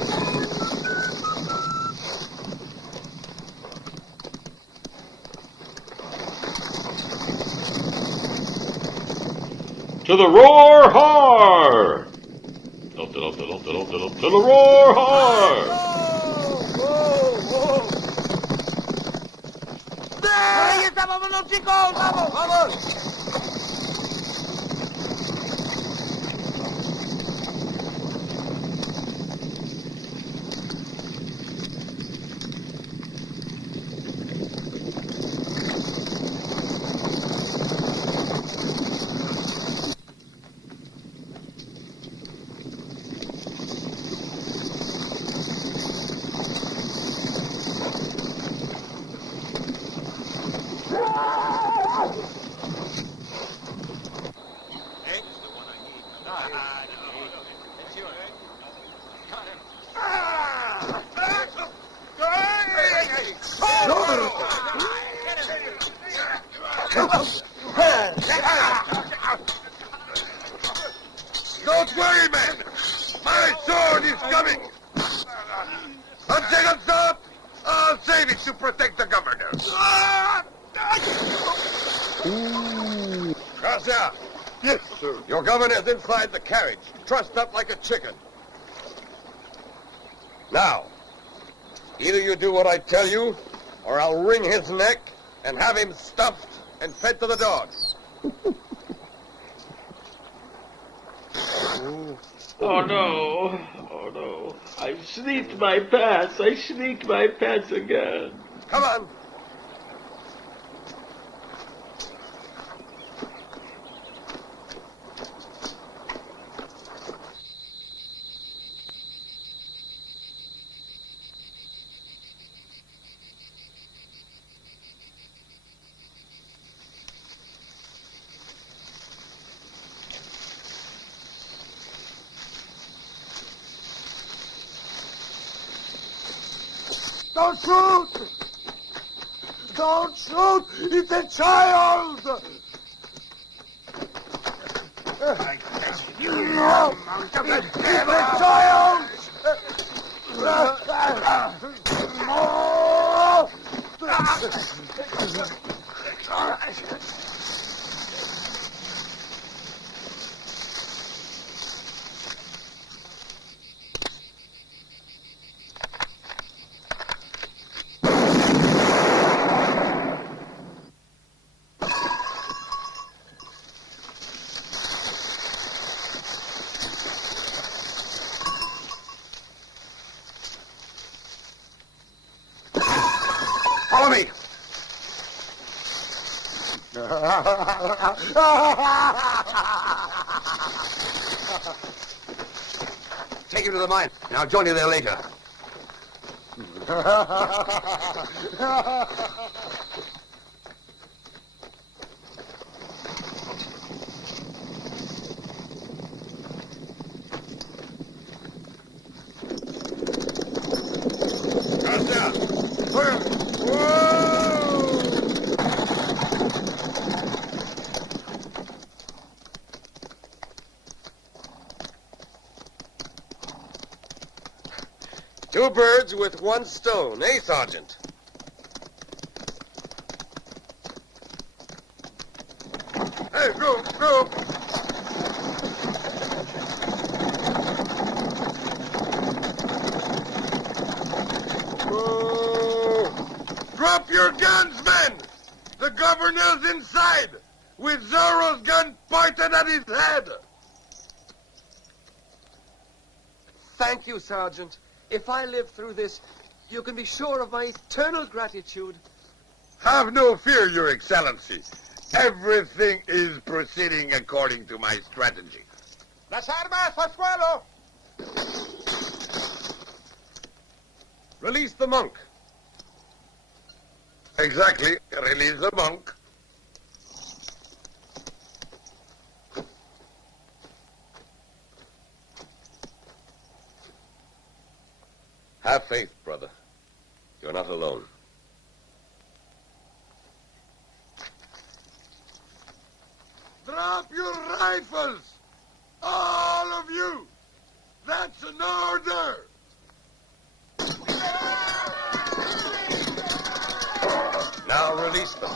To the roar har! Up, to the roar har! Ahí está, vámonos chicos, vamos, vamos. Don't worry, men. My sword is coming. Until it's up, I'll save it to protect the governor. Garcia! Yes, sir. Your governor's inside the carriage, trussed up like a chicken. Now, either you do what I tell you, or I'll wring his neck and have him stuffed and fed to the dogs. Oh no, oh no. I sneaked my pants again. Come on. Don't shoot! Don't shoot! It's a child! It's a child! Follow me. Take you to the mine, and I'll join you there later. Two birds with one stone, eh, Sergeant? Hey, go, go. Drop your guns, men! The governor's inside, with Zorro's gun pointed at his head. Thank you, Sergeant. If I live through this, you can be sure of my eternal gratitude. Have no fear, Your Excellency. Everything is proceeding according to my strategy. Las armas al suelo! Release the monk. Exactly. Release the monk. Have faith, brother. You're not alone. Drop your rifles! All of you! That's an order! Now release them.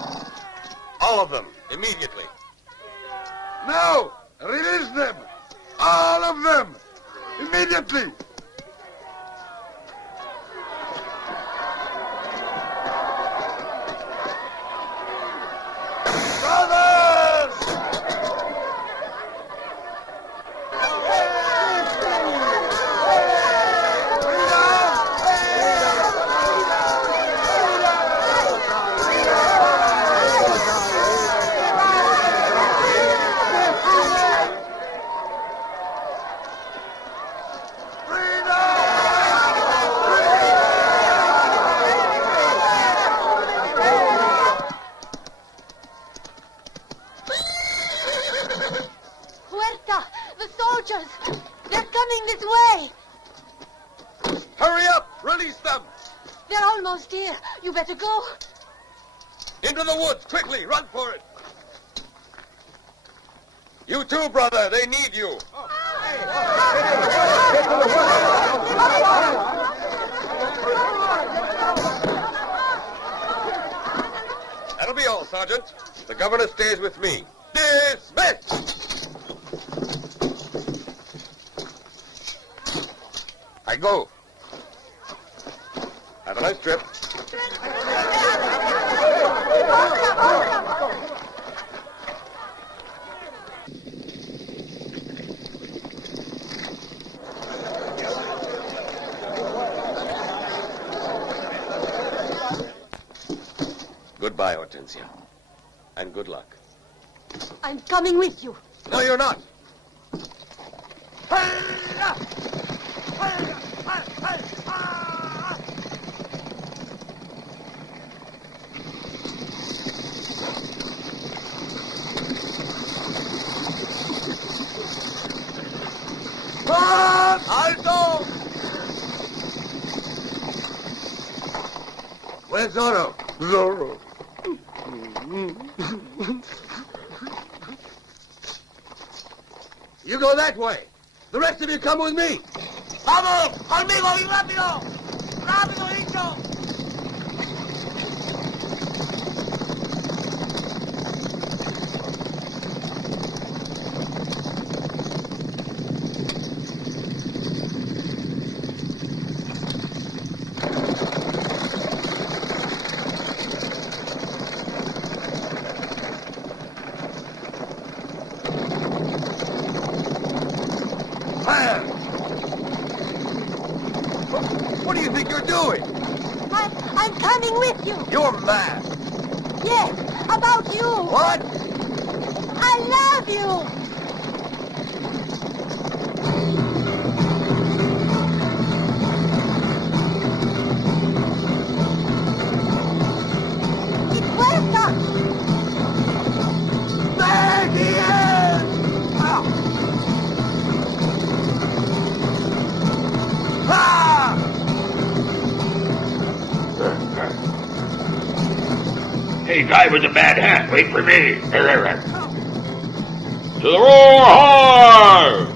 All of them, immediately. No! Release them! All of them! Immediately! They're coming this way. Hurry up! Release them! They're almost here. You better go. Into the woods, quickly! Run for it! You too, brother. They need you. That'll be all, Sergeant. The governor stays with me. Dismissed! I go. Have a nice trip. Goodbye, Hortensia. And good luck. I'm coming with you. No, you're not. Alto! Where's Zorro? Zorro. You go that way. The rest of you come with me. ¡Vamos! ¡Conmigo y rápido! ¡Rápido, Inco! What do you think you're doing? I'm coming with you. You're mad. Yes, about you. What? I love you. ¡Y puerta! Hey, guy with the bad hat, wait for me. To the roar, hard!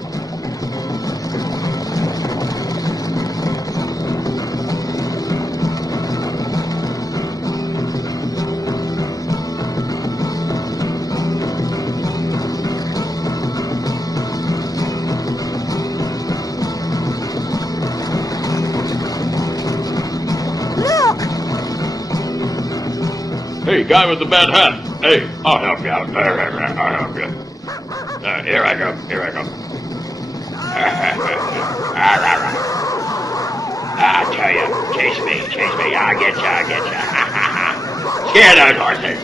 Hey, guy with the bad hat. Hey, I'll help you out. I'll help you. Here I go. Here I go. I tell you, chase me. I'll get you. Scare those horses.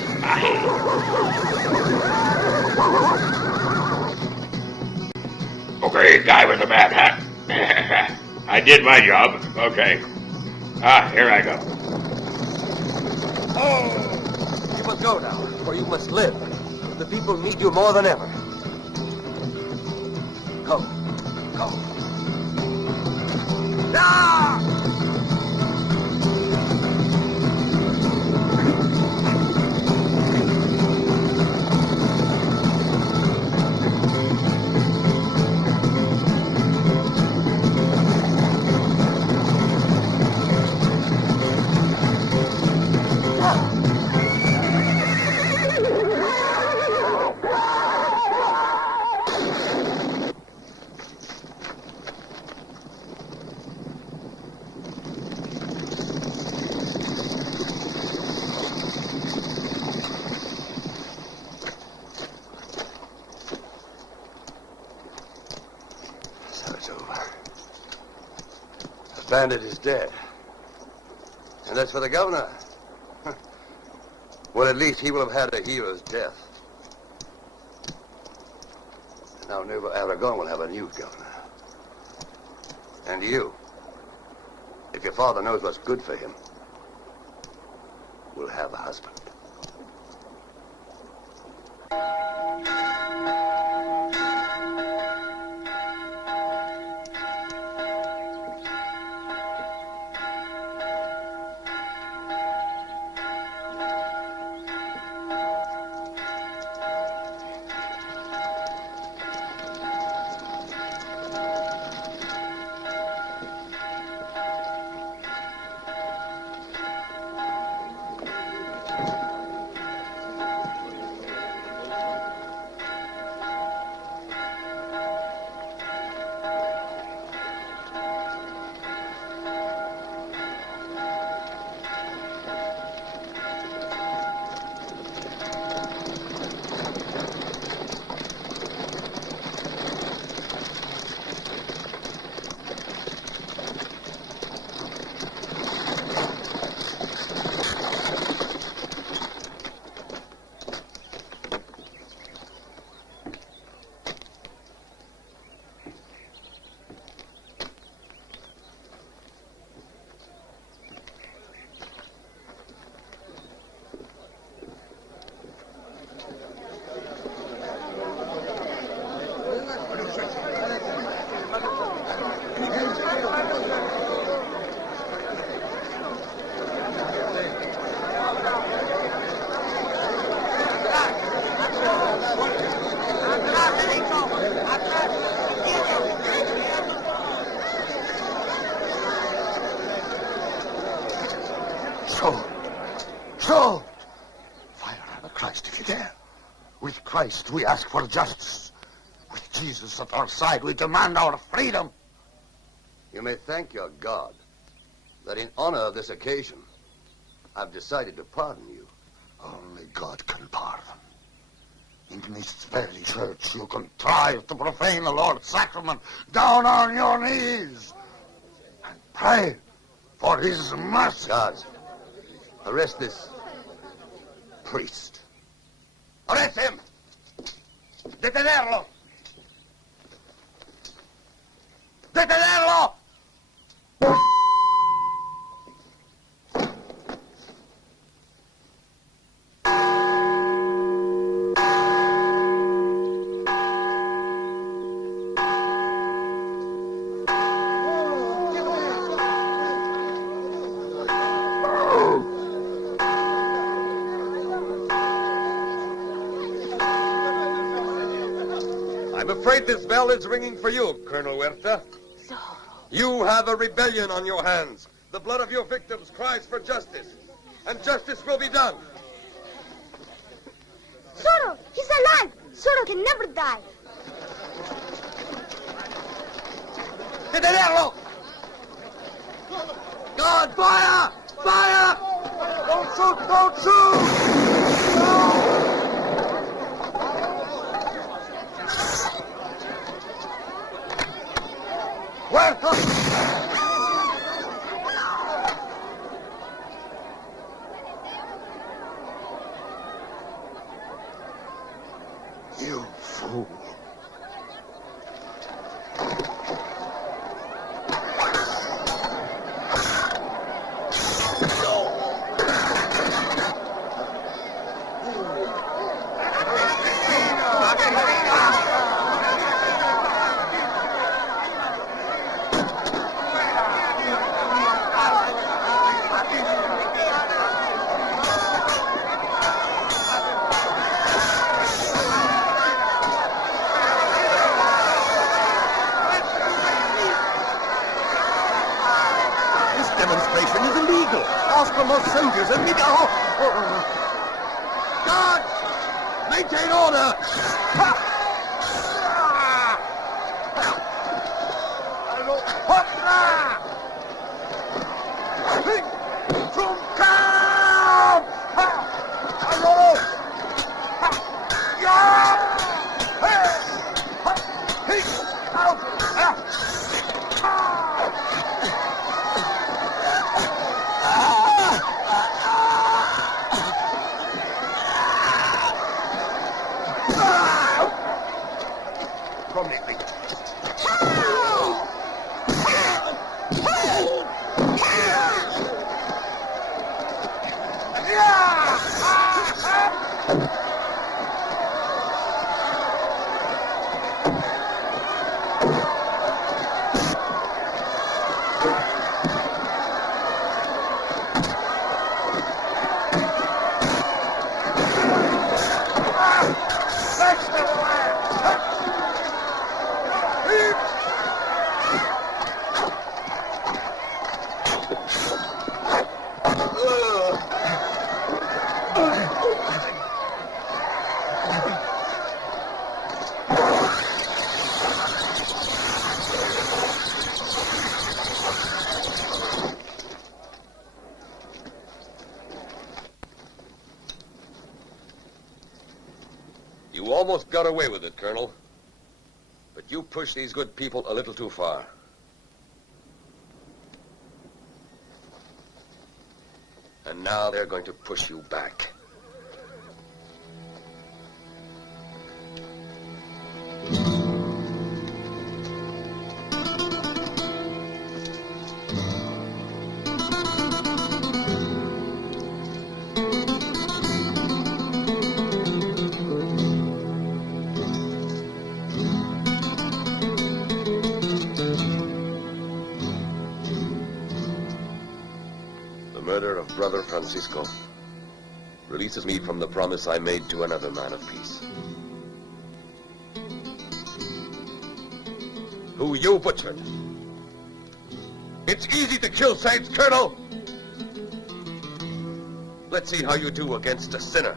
Okay, guy with the bad hat. I did my job. Okay. Here I go. Oh! You must go now, or you must live. The people need you more than ever. Go. Ah! Bandit is dead. And as for the governor, well, at least he will have had a hero's death. And now Nuevo Aragon will have a new governor. And you, if your father knows what's good for him, will have a husband. So, fire on the Christ if you dare. With Christ we ask for justice. With Jesus at our side we demand our freedom. You may thank your God that in honor of this occasion, I've decided to pardon you. Only God can pardon. In this very church you contrive to profane the Lord's sacrament. Down on your knees and pray for his mercy. Guards, arrest this priest. Arrest him! Detenerlo! Detenerlo! I'm afraid this bell is ringing for you, Colonel Huerta. Zorro. You have a rebellion on your hands. The blood of your victims cries for justice, and justice will be done. Zorro, he's alive. Zorro can never die. Detenerlo! God, fire! Fire! Don't shoot! Don't shoot! You fool. Demonstration is illegal. Ask for more soldiers and we go. Guards! Maintain order! From camp! Prominently. You almost got away with it, Colonel. But you pushed these good people a little too far. And now they're going to push you back. The murder of Brother Francisco releases me from the promise I made to another man of peace. Who you butchered. It's easy to kill saints, Colonel. Let's see how you do against a sinner.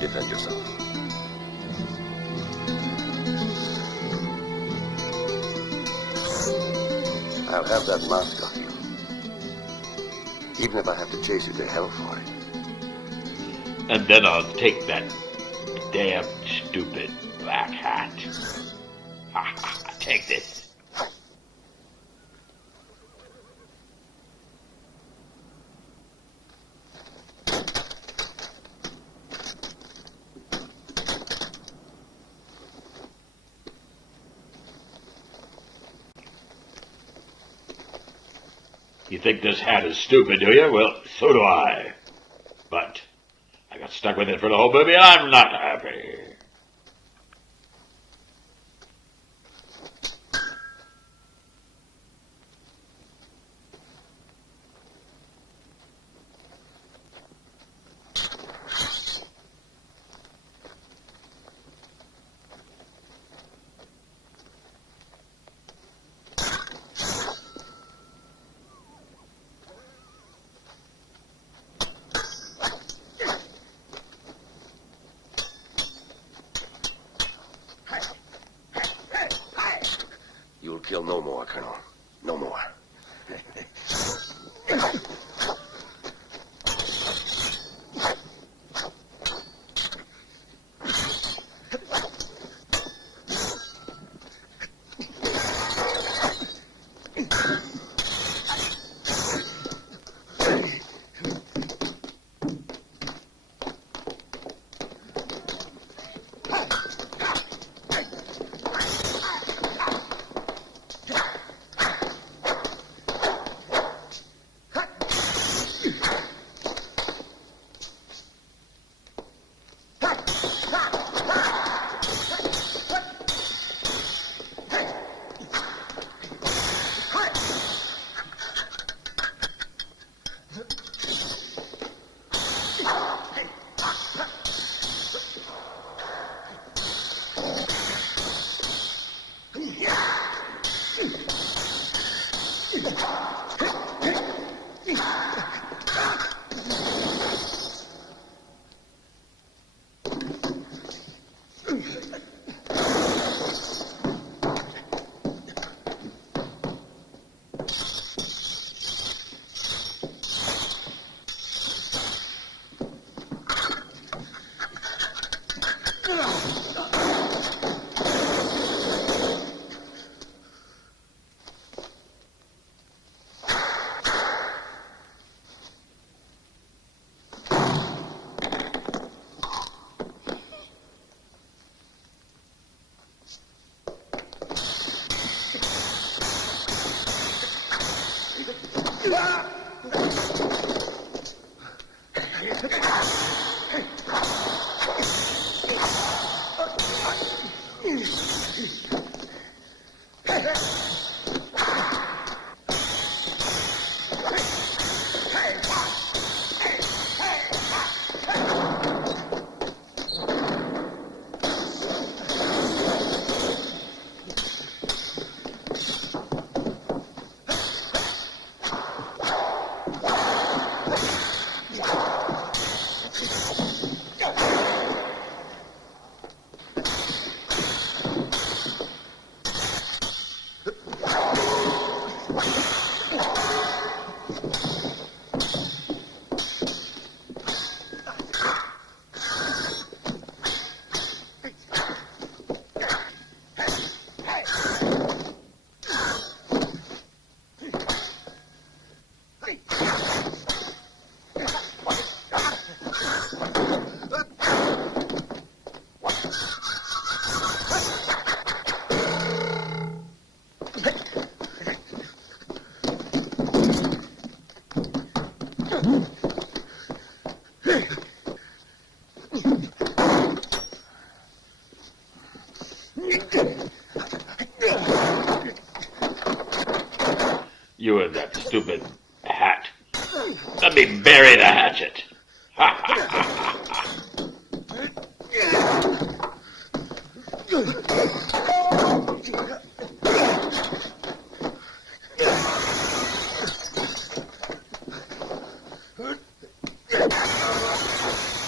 Defend yourself. I'll have that mask off you. Even if I have to chase you to hell for it. And then I'll take that damn stupid black hat. Ha ha, take this. You think this hat is stupid, do you? Well, so do I. But I got stuck with it for the whole movie, and I'm not happy. You'll kill no more, Colonel. No more. Let me bury the hatchet. Ha ha ha ha.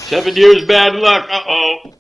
7 years bad luck. Uh-oh.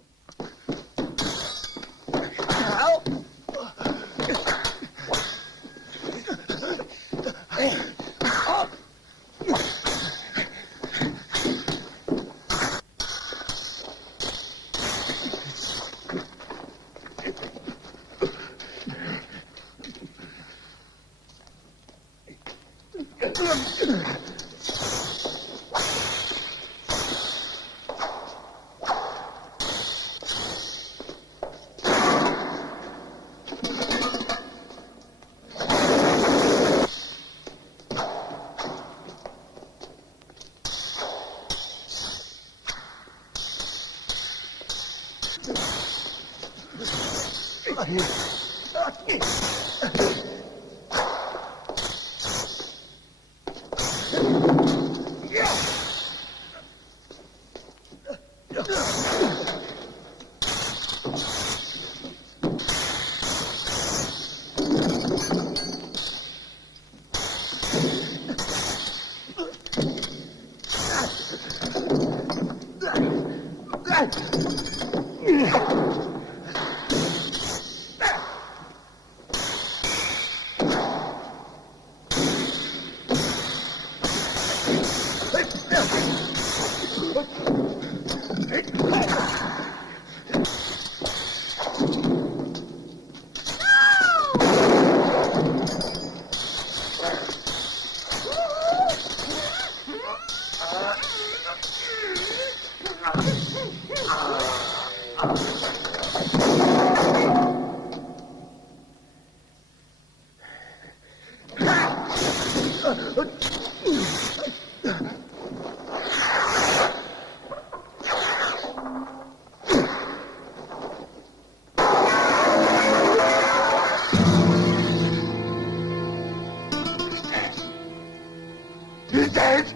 He's dead!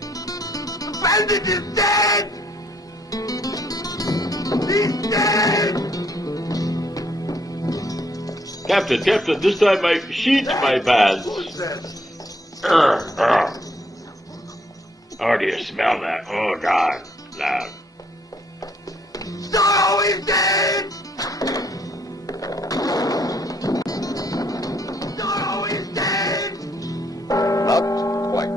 The bandit is dead! He's dead! Captain, this time my sheets my pants. Who's that? Oh, do you smell that? Oh, God. Loud. Zorro is dead! Zorro is dead! Not quite.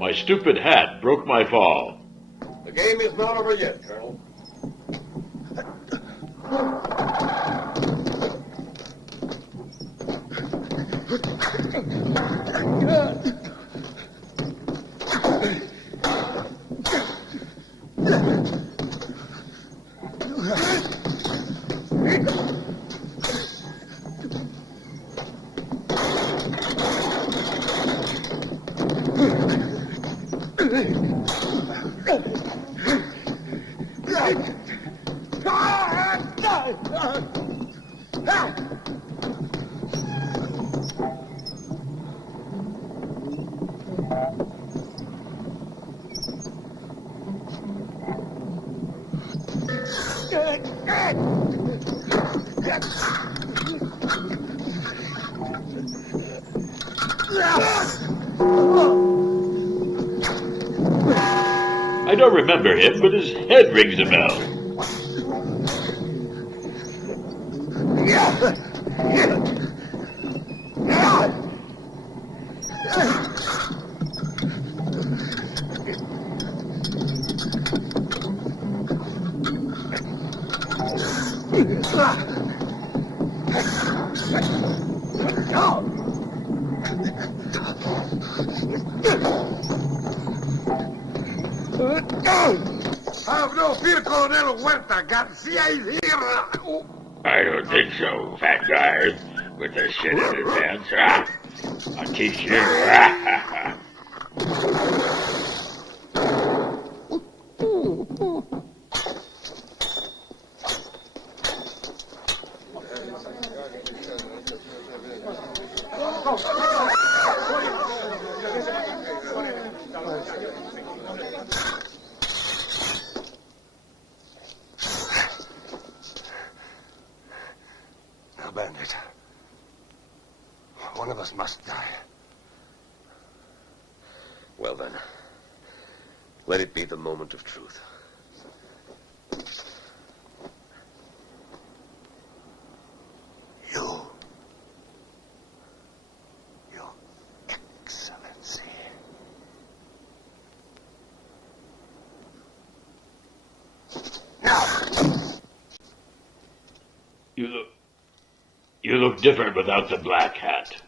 My stupid hat broke my fall. The game is not over yet, Colonel. I don't remember him, but his head rings a bell. Have no fear, Colonel Huerta. Garcia is here. I don't think so, fat guy with the shit in his pants. I'll teach you. us must die. Well then, let it be the moment of truth. Your Excellency. You look different without the black hat.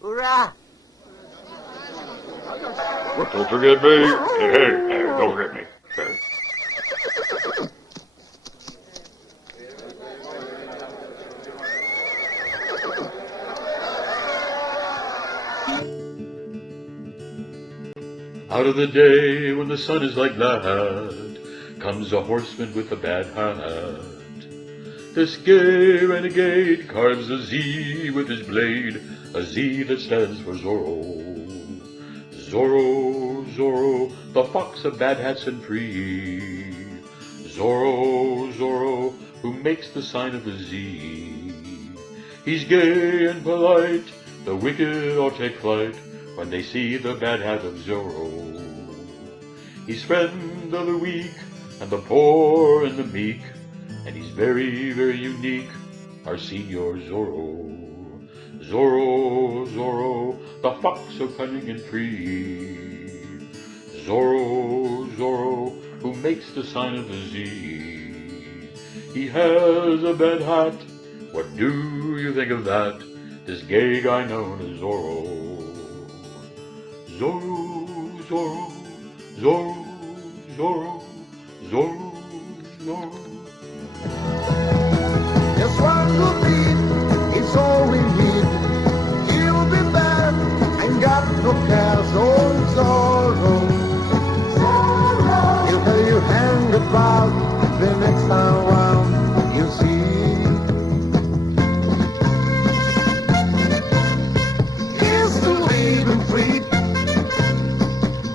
Hurrah! Don't forget me. Hey, don't forget me. Hey. Out of the day when the sun is like that, comes a horseman with a bad hat. This gay renegade carves a Z with his blade, a Z that stands for Zorro. Zorro, Zorro, the fox of bad hats and free. Zorro, Zorro, who makes the sign of the Z. He's gay and polite, the wicked all take flight when they see the bad hat of Zorro. He's friend of the weak and the poor and the meek, and he's very, very unique, our Senor Zorro. Zorro, Zorro, the fox so cunning and free. Zorro, Zorro, who makes the sign of the Z. He has a bad hat, what do you think of that? This gay guy known as Zorro. Zorro, Zorro, Zorro, Zorro, Zorro, Zorro. Just one good beat, it's all we need. He'll be back and got no cares. Oh, Zorro, Zorro. He'll tell you hang about the next time round. You'll see. Here's to living free.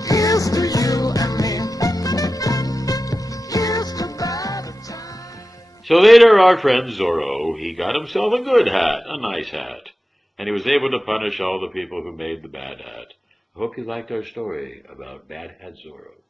Here's to you and me. Here's to better times. So later, our friend Zorro, he got himself a good hat, a nice hat, and he was able to punish all the people who made the bad hat. I hope you liked our story about Bad Hat Zorro.